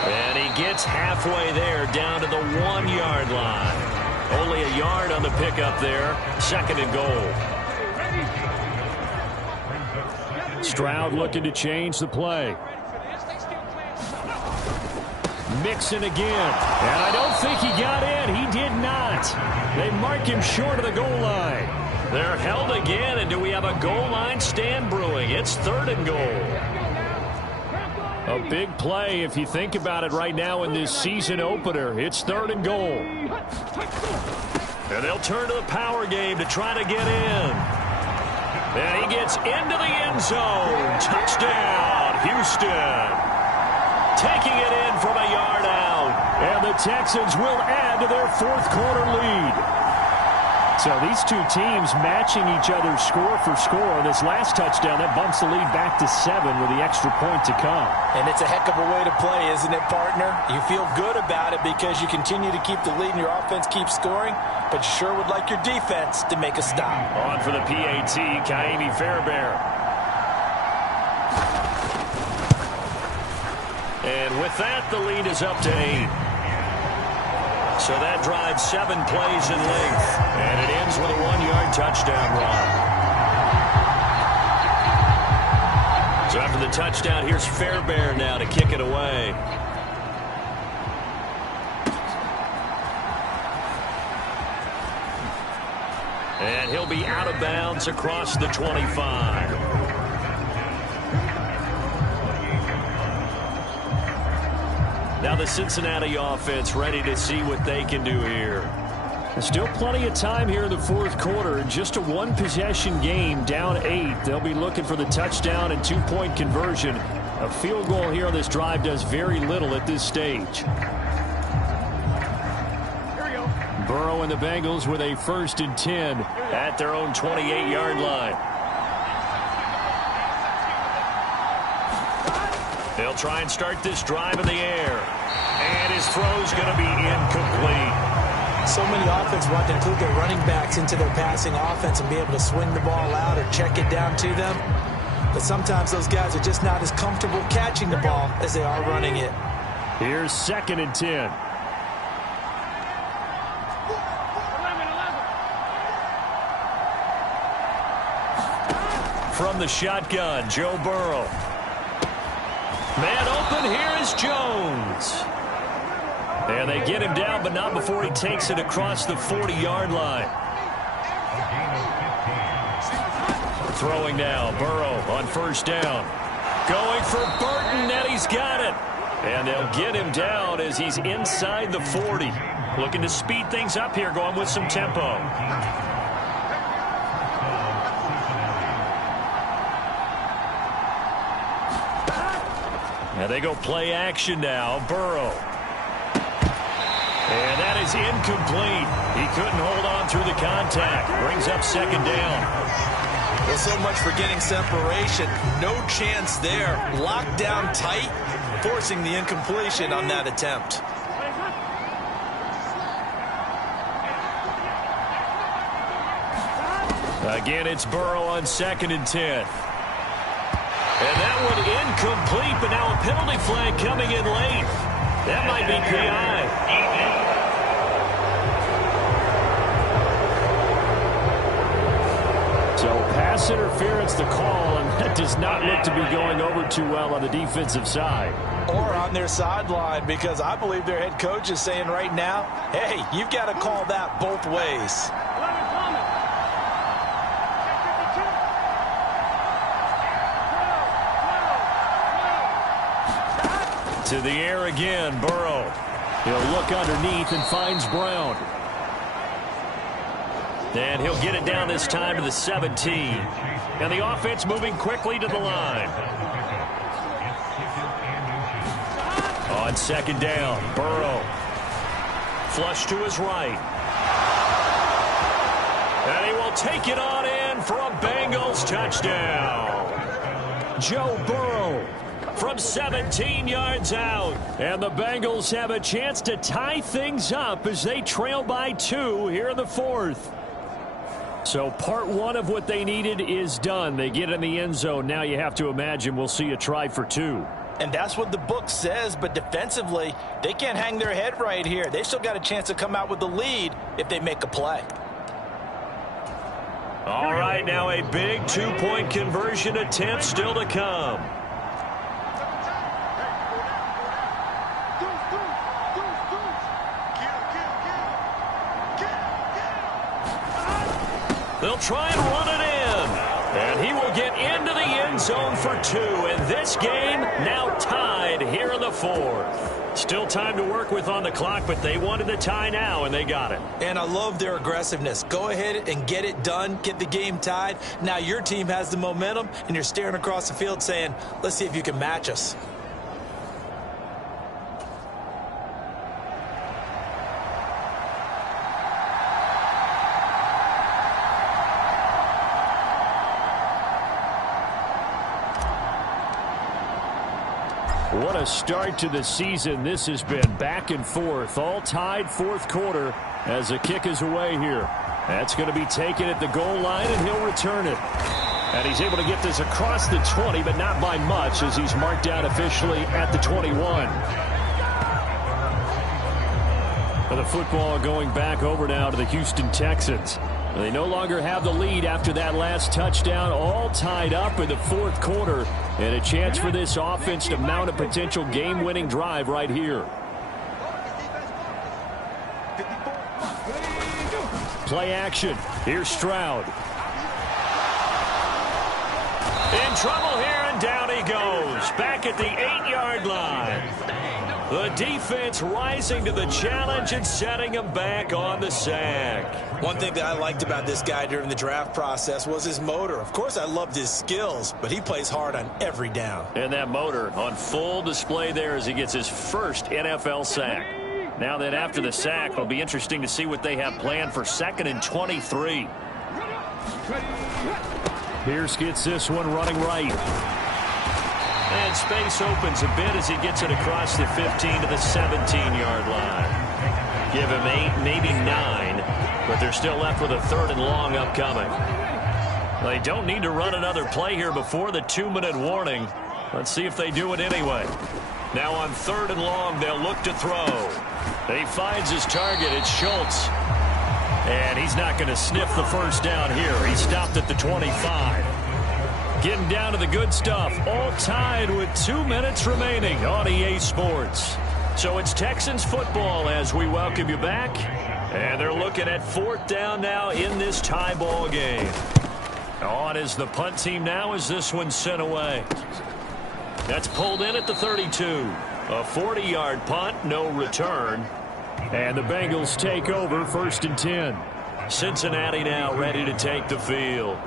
And he gets halfway there down to the 1-yard line. Only a yard on the pickup there. Second and goal. Stroud looking to change the play. Mixon again. And I don't think he got in. He did not. They mark him short of the goal line. They're held again, and do we have a goal line stand brewing? It's third and goal. A big play if you think about it right now in this season opener. It's third and goal. And they'll turn to the power game to try to get in. And he gets into the end zone. Touchdown, Houston. Taking it in from a yard out. And the Texans will add to their fourth quarter lead. So these two teams matching each other score for score. This last touchdown, that bumps the lead back to 7 with the extra point to come. And it's a heck of a way to play, isn't it, partner? You feel good about it because you continue to keep the lead and your offense keeps scoring, but you sure would like your defense to make a stop. On for the PAT, Kaimi Fairbairn. And with that, the lead is up to 8. So that drives 7 plays in length. And it ends with a 1-yard touchdown run. So after the touchdown, here's Fairbairn now to kick it away. And he'll be out of bounds across the 25. Now the Cincinnati offense ready to see what they can do here. Still plenty of time here in the fourth quarter. Just a one-possession game, down 8. They'll be looking for the touchdown and two-point conversion. A field goal here on this drive does very little at this stage. Burrow and the Bengals with a 1st and 10 at their own 28-yard line. They'll try and start this drive in the air. And his throw's going to be incomplete. So many offenses want to include their running backs into their passing offense and be able to swing the ball out or check it down to them. But sometimes those guys are just not as comfortable catching the ball as they are running it. Here's 2nd and 10. From the shotgun, Joe Burrow. Man open, here is Jones. And they get him down, but not before he takes it across the 40-yard line. Throwing now, Burrow on 1st down. Going for Burton, and he's got it. And they'll get him down as he's inside the 40. Looking to speed things up here, going with some tempo. And they go play action now. Burrow. And that is incomplete. He couldn't hold on through the contact. Brings up 2nd down. Well, so much for getting separation. No chance there. Locked down tight, forcing the incompletion on that attempt. Again, it's Burrow on 2nd and 10. And that one incomplete, but now a penalty flag coming in late. That might be PI. So pass interference the call, and that does not look to be going over too well on the defensive side. Or on their sideline, because I believe their head coach is saying right now, hey, you've got to call that both ways. To the air again, Burrow. He'll look underneath and finds Brown. And he'll get it down this time to the 17. And the offense moving quickly to the line. On 2nd down, Burrow. Flush to his right. And he will take it on in for a Bengals touchdown. Joe Burrow from 17 yards out. And the Bengals have a chance to tie things up as they trail by 2 here in the 4th. So part 1 of what they needed is done. They get in the end zone. Now you have to imagine we'll see a try for 2. And that's what the book says, but defensively, they can't hang their head right here. They still got a chance to come out with the lead if they make a play. All right, now a big two-point conversion attempt still to come. They'll try and run it in. And he will get into the end zone for 2. And this game now tied here in the 4th. Still time to work with on the clock, but they wanted the tie now, and they got it. And I love their aggressiveness. Go ahead and get it done. Get the game tied. Now your team has the momentum, and you're staring across the field saying, let's see if you can match us. What a start to the season this has been. Back and forth, all tied 4th quarter as the kick is away here. That's going to be taken at the goal line, and he'll return it. And he's able to get this across the 20, but not by much as he's marked out officially at the 21. And the football going back over now to the Houston Texans. They no longer have the lead after that last touchdown, all tied up in the 4th quarter, and a chance for this offense to mount a potential game-winning drive right here. play action. Here's Stroud. In trouble here, and down he goes. Back at the 8-yard line. The defense rising to the challenge and setting him back on the sack. One thing that I liked about this guy during the draft process was his motor. Of course, I loved his skills, but he plays hard on every down. And that motor on full display there as he gets his first NFL sack. Now that after the sack, it'll be interesting to see what they have planned for 2nd and 23. Pierce gets this one running right. And space opens a bit as he gets it across the 15 to the 17-yard line. Give him 8, maybe 9, but they're still left with a 3rd and long upcoming. They don't need to run another play here before the 2-minute warning. Let's see if they do it anyway. Now on 3rd and long, they'll look to throw. He finds his target. It's Schultz. And he's not going to sniff the first down here. He stopped at the 25. Getting down to the good stuff. All tied with 2 minutes remaining on EA Sports. So it's Texans football as we welcome you back. And they're looking at 4th down now in this tie ball game. On is the punt team now as this one's sent away. That's pulled in at the 32. A 40-yard punt, no return. And the Bengals take over 1st and 10. Cincinnati now ready to take the field.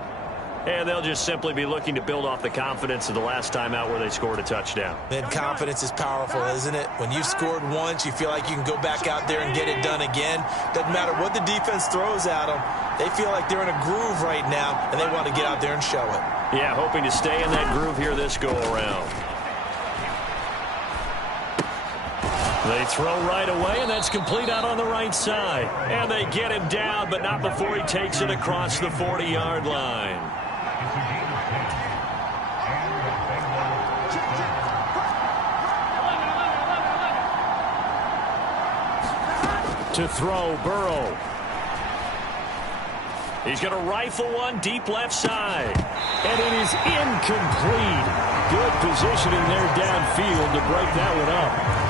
And they'll just simply be looking to build off the confidence of the last time out where they scored a touchdown. Man, confidence is powerful, isn't it? When you've scored once, you feel like you can go back out there and get it done again. Doesn't matter what the defense throws at them. They feel like they're in a groove right now, and they want to get out there and show it. Yeah, hoping to stay in that groove here this go-around. They throw right away, and that's complete out on the right side. And they get him down, but not before he takes it across the 40-yard line. To throw, Burrow. He's going to rifle one deep left side. And it is incomplete. Good positioning there downfield to break that one up.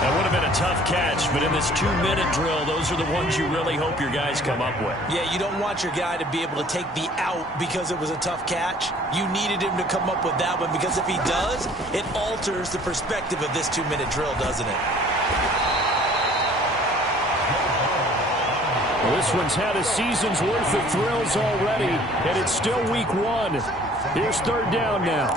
That would have been a tough catch, but in this 2-minute drill, those are the ones you really hope your guys come up with. Yeah, you don't want your guy to be able to take the out because it was a tough catch. You needed him to come up with that one because if he does, it alters the perspective of this 2-minute drill, doesn't it? Well, this one's had a season's worth of thrills already, and it's still week 1. Here's 3rd down now.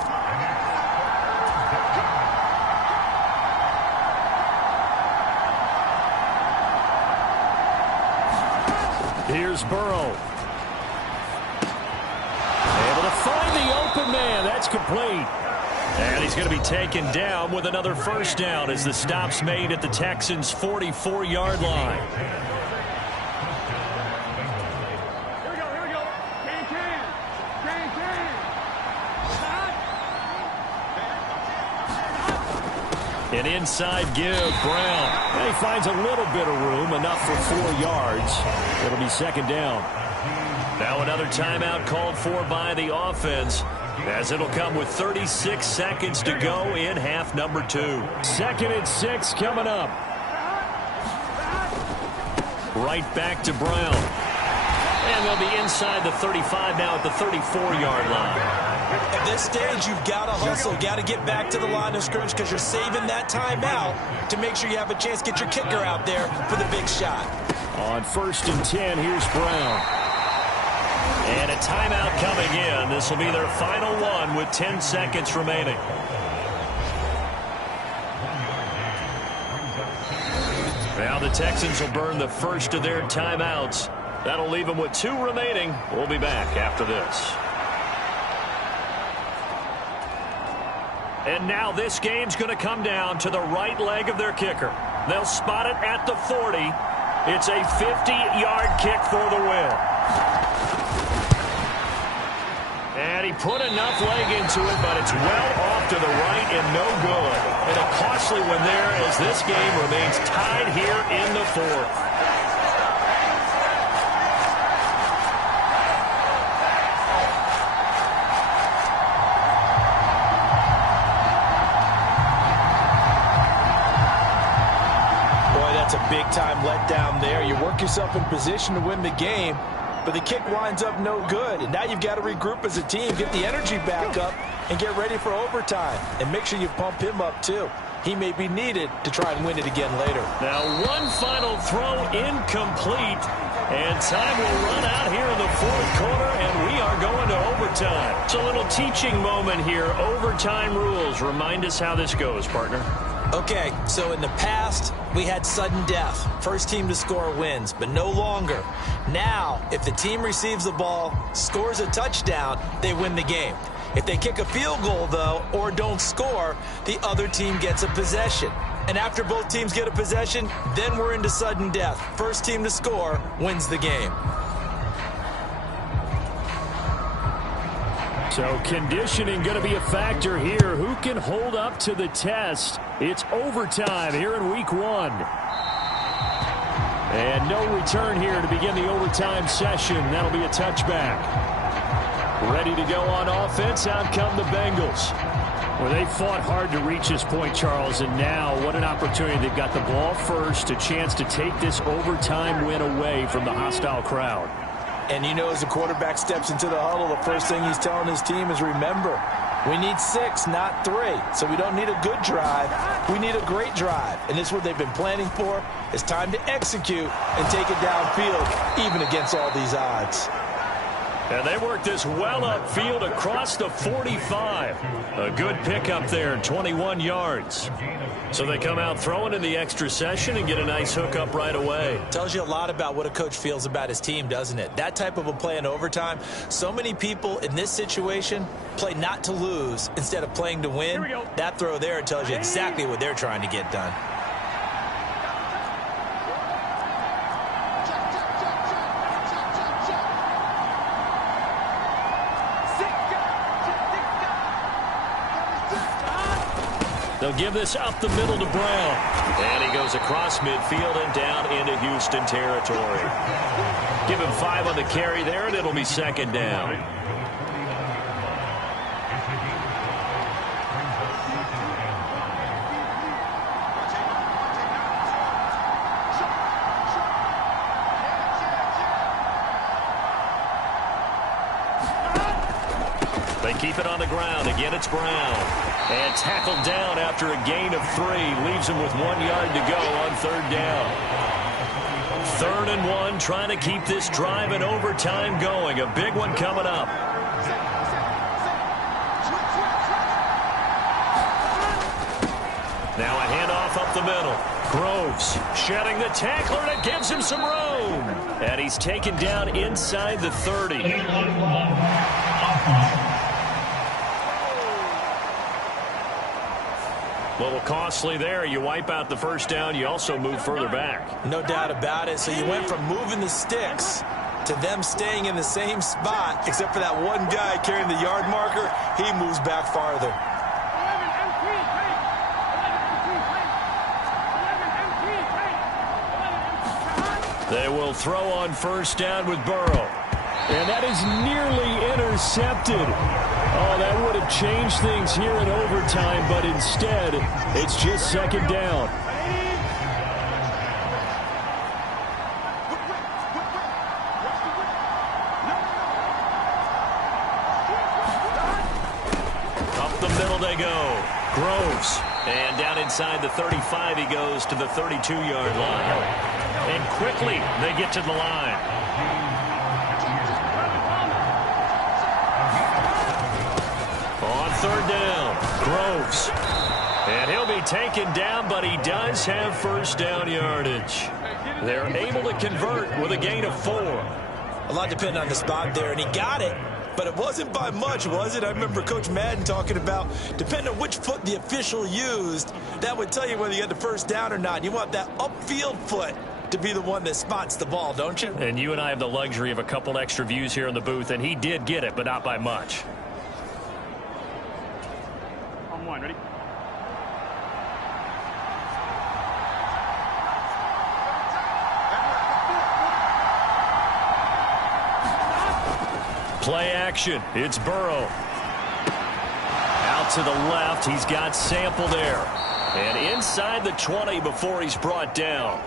Here's Burrow. Able to find the open man. That's complete. And he's going to be taken down with another 1st down as the stop's made at the Texans' 44-yard line. An inside give, Brown. And he finds a little bit of room, enough for 4 yards. It'll be 2nd down. Now another timeout called for by the offense, as it'll come with 36 seconds to go in half number 2. 2nd and 6 coming up. Right back to Brown. And they'll be inside the 35 now at the 34-yard line. At this stage, you've got to hustle, got to get back to the line of scrimmage because you're saving that timeout to make sure you have a chance to get your kicker out there for the big shot. On 1st and 10, here's Brown. And a timeout coming in. This will be their final one with 10 seconds remaining. Now the Texans will burn the first of their timeouts. That'll leave them with 2 remaining. We'll be back after this. And now this game's going to come down to the right leg of their kicker. They'll spot it at the 40. It's a 50-yard kick for the win. And he put enough leg into it, but it's well off to the right and no good. And a costly one there as this game remains tied here in the 4th. That's a big-time letdown there. You work yourself in position to win the game, but the kick winds up no good. And now you've got to regroup as a team, get the energy back up, and get ready for overtime. And make sure you pump him up, too. He may be needed to try and win it again later. Now one final throw incomplete. And time will run out here in the fourth quarter, and we are going to overtime. It's a little teaching moment here. Overtime rules. Remind us how this goes, partner. Okay, so in the past, we had sudden death. First team to score wins, but no longer. Now, if the team receives the ball, scores a touchdown, they win the game. If they kick a field goal, though, or don't score, the other team gets a possession. And after both teams get a possession, then we're into sudden death. First team to score wins the game. So conditioning going to be a factor here. Who can hold up to the test? It's overtime here in week 1. And no return here to begin the overtime session. That'll be a touchback. Ready to go on offense. Out come the Bengals. Well, they fought hard to reach this point, Charles, and now what an opportunity. They've got the ball first, a chance to take this overtime win away from the hostile crowd. And you know, as the quarterback steps into the huddle, the first thing he's telling his team is, remember, we need 6, not 3. So we don't need a good drive. We need a great drive. And this is what they've been planning for. It's time to execute and take it downfield, even against all these odds. And they work this well upfield across the 45. A good pickup there, 21 yards. So they come out throwing in the extra session and get a nice hook up right away. Tells you a lot about what a coach feels about his team, doesn't it? That type of a play in overtime. So many people in this situation play not to lose instead of playing to win. That throw there tells you exactly what they're trying to get done. They'll give this up the middle to Brown. And he goes across midfield and down into Houston territory. Give him 5 on the carry there, and it'll be second down. They keep it on the ground. Again, it's Brown. And tackled down after a gain of 3. Leaves him with 1 yard to go on third down. 3rd and 1, trying to keep this drive in overtime going. A big one coming up. Now a handoff up the middle. Groves shedding the tackler, and it gives him some room. And he's taken down inside the 30. A little costly there. You wipe out the first down. You also move further back. No doubt about it. So you went from moving the sticks to them staying in the same spot, except for that one guy carrying the yard marker. He moves back farther. They will throw on first down with Burrow. And that is nearly intercepted. Oh, that would have changed things here in overtime, but instead, it's just second down. Up the middle they go. Groves. And down inside the 35, he goes to the 32-yard line. And quickly, they get to the line. Third down, Groves. And he'll be taken down, but he does have first down yardage. They're able to convert with a gain of 4. A lot depending on the spot there, and he got it, but it wasn't by much, was it? I remember Coach Madden talking about, depending on which foot the official used, that would tell you whether you had the first down or not. You want that upfield foot to be the one that spots the ball, don't you? And you and I have the luxury of a couple extra views here in the booth, and he did get it, but not by much. Ready? Play action. It's Burrow. Out to the left. He's got Sample there. And inside the 20 before he's brought down.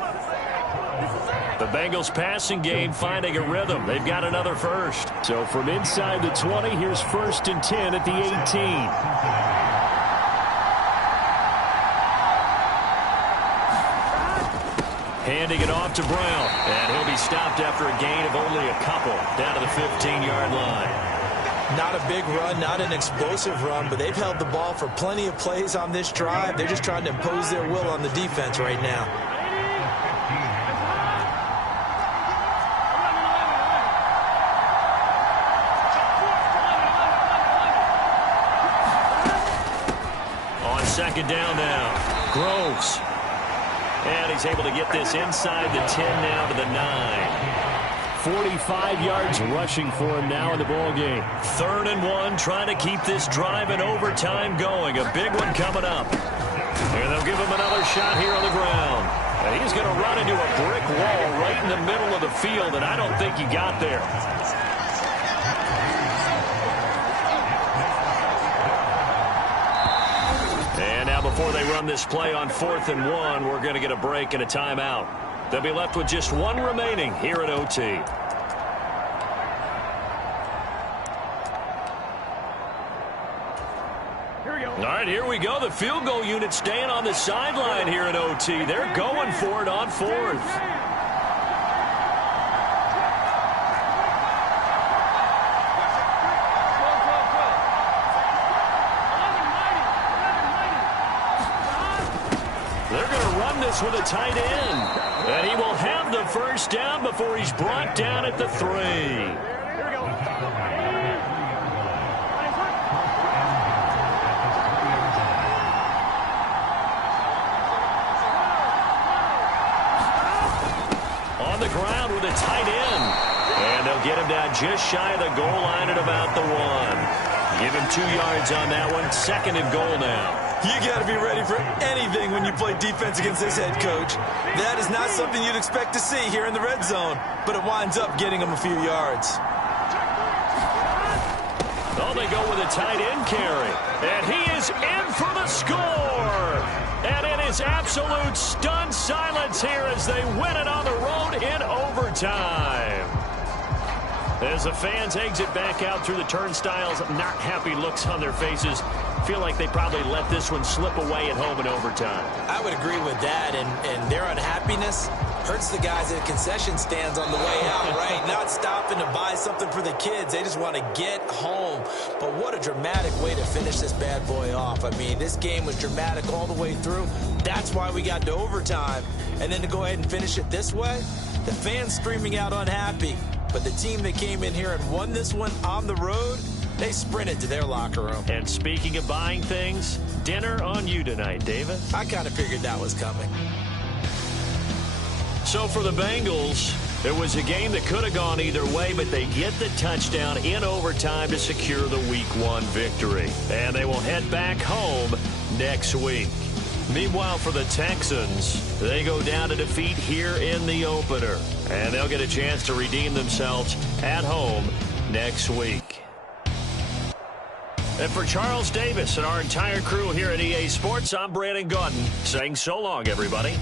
The Bengals passing game finding a rhythm. They've got another first. So from inside the 20, here's 1st and 10 at the 18. Handing it off to Brown. And he'll be stopped after a gain of only a couple down to the 15-yard line. Not a big run, not an explosive run, but they've held the ball for plenty of plays on this drive. They're just trying to impose their will on the defense right now. On 2nd down now, Groves. And he's able to get this inside the 10 now to the 9. 45 yards rushing for him now in the ball game. 3rd and 1, trying to keep this drive in overtime going. A big one coming up. And they'll give him another shot here on the ground. And he's going to run into a brick wall right in the middle of the field, and I don't think he got there. And now before they run this play on 4th and 1, we're going to get a break and a timeout. They'll be left with just one remaining here at OT. All right, here we go. The field goal unit staying on the sideline here at OT. They're going for it on 4th. With a tight end. And he will have the first down before he's brought down at the 3. On the ground with a tight end. And they'll get him down just shy of the goal line at about the 1. Give him 2 yards on that one. 2nd and goal now. You got to be ready for anything when you play defense against this head coach. That is not something you'd expect to see here in the red zone, but it winds up getting him a few yards. Oh, they go with a tight end carry. And he is in for the score. And it is absolute stunned silence here as they win it on the road in overtime. As the fans exit back out through the turnstiles, not happy looks on their faces. Feel like they probably let this one slip away at home in overtime. I would agree with that, and their unhappiness hurts the guys at concession stands on the way out, right? Not stopping to buy something for the kids. They just want to get home. But what a dramatic way to finish this bad boy off. I mean, this game was dramatic all the way through. That's why we got to overtime. And then to go ahead and finish it this way, the fans screaming out unhappy. But the team that came in here and won this one on the road, they sprinted to their locker room. And speaking of buying things, dinner on you tonight, Davis. I kind of figured that was coming. So for the Bengals, it was a game that could have gone either way, but they get the touchdown in overtime to secure the Week 1 victory. And they will head back home next week. Meanwhile, for the Texans, they go down to defeat here in the opener. And they'll get a chance to redeem themselves at home next week. And for Charles Davis and our entire crew here at EA Sports, I'm Brandon Gaudin saying so long, everybody.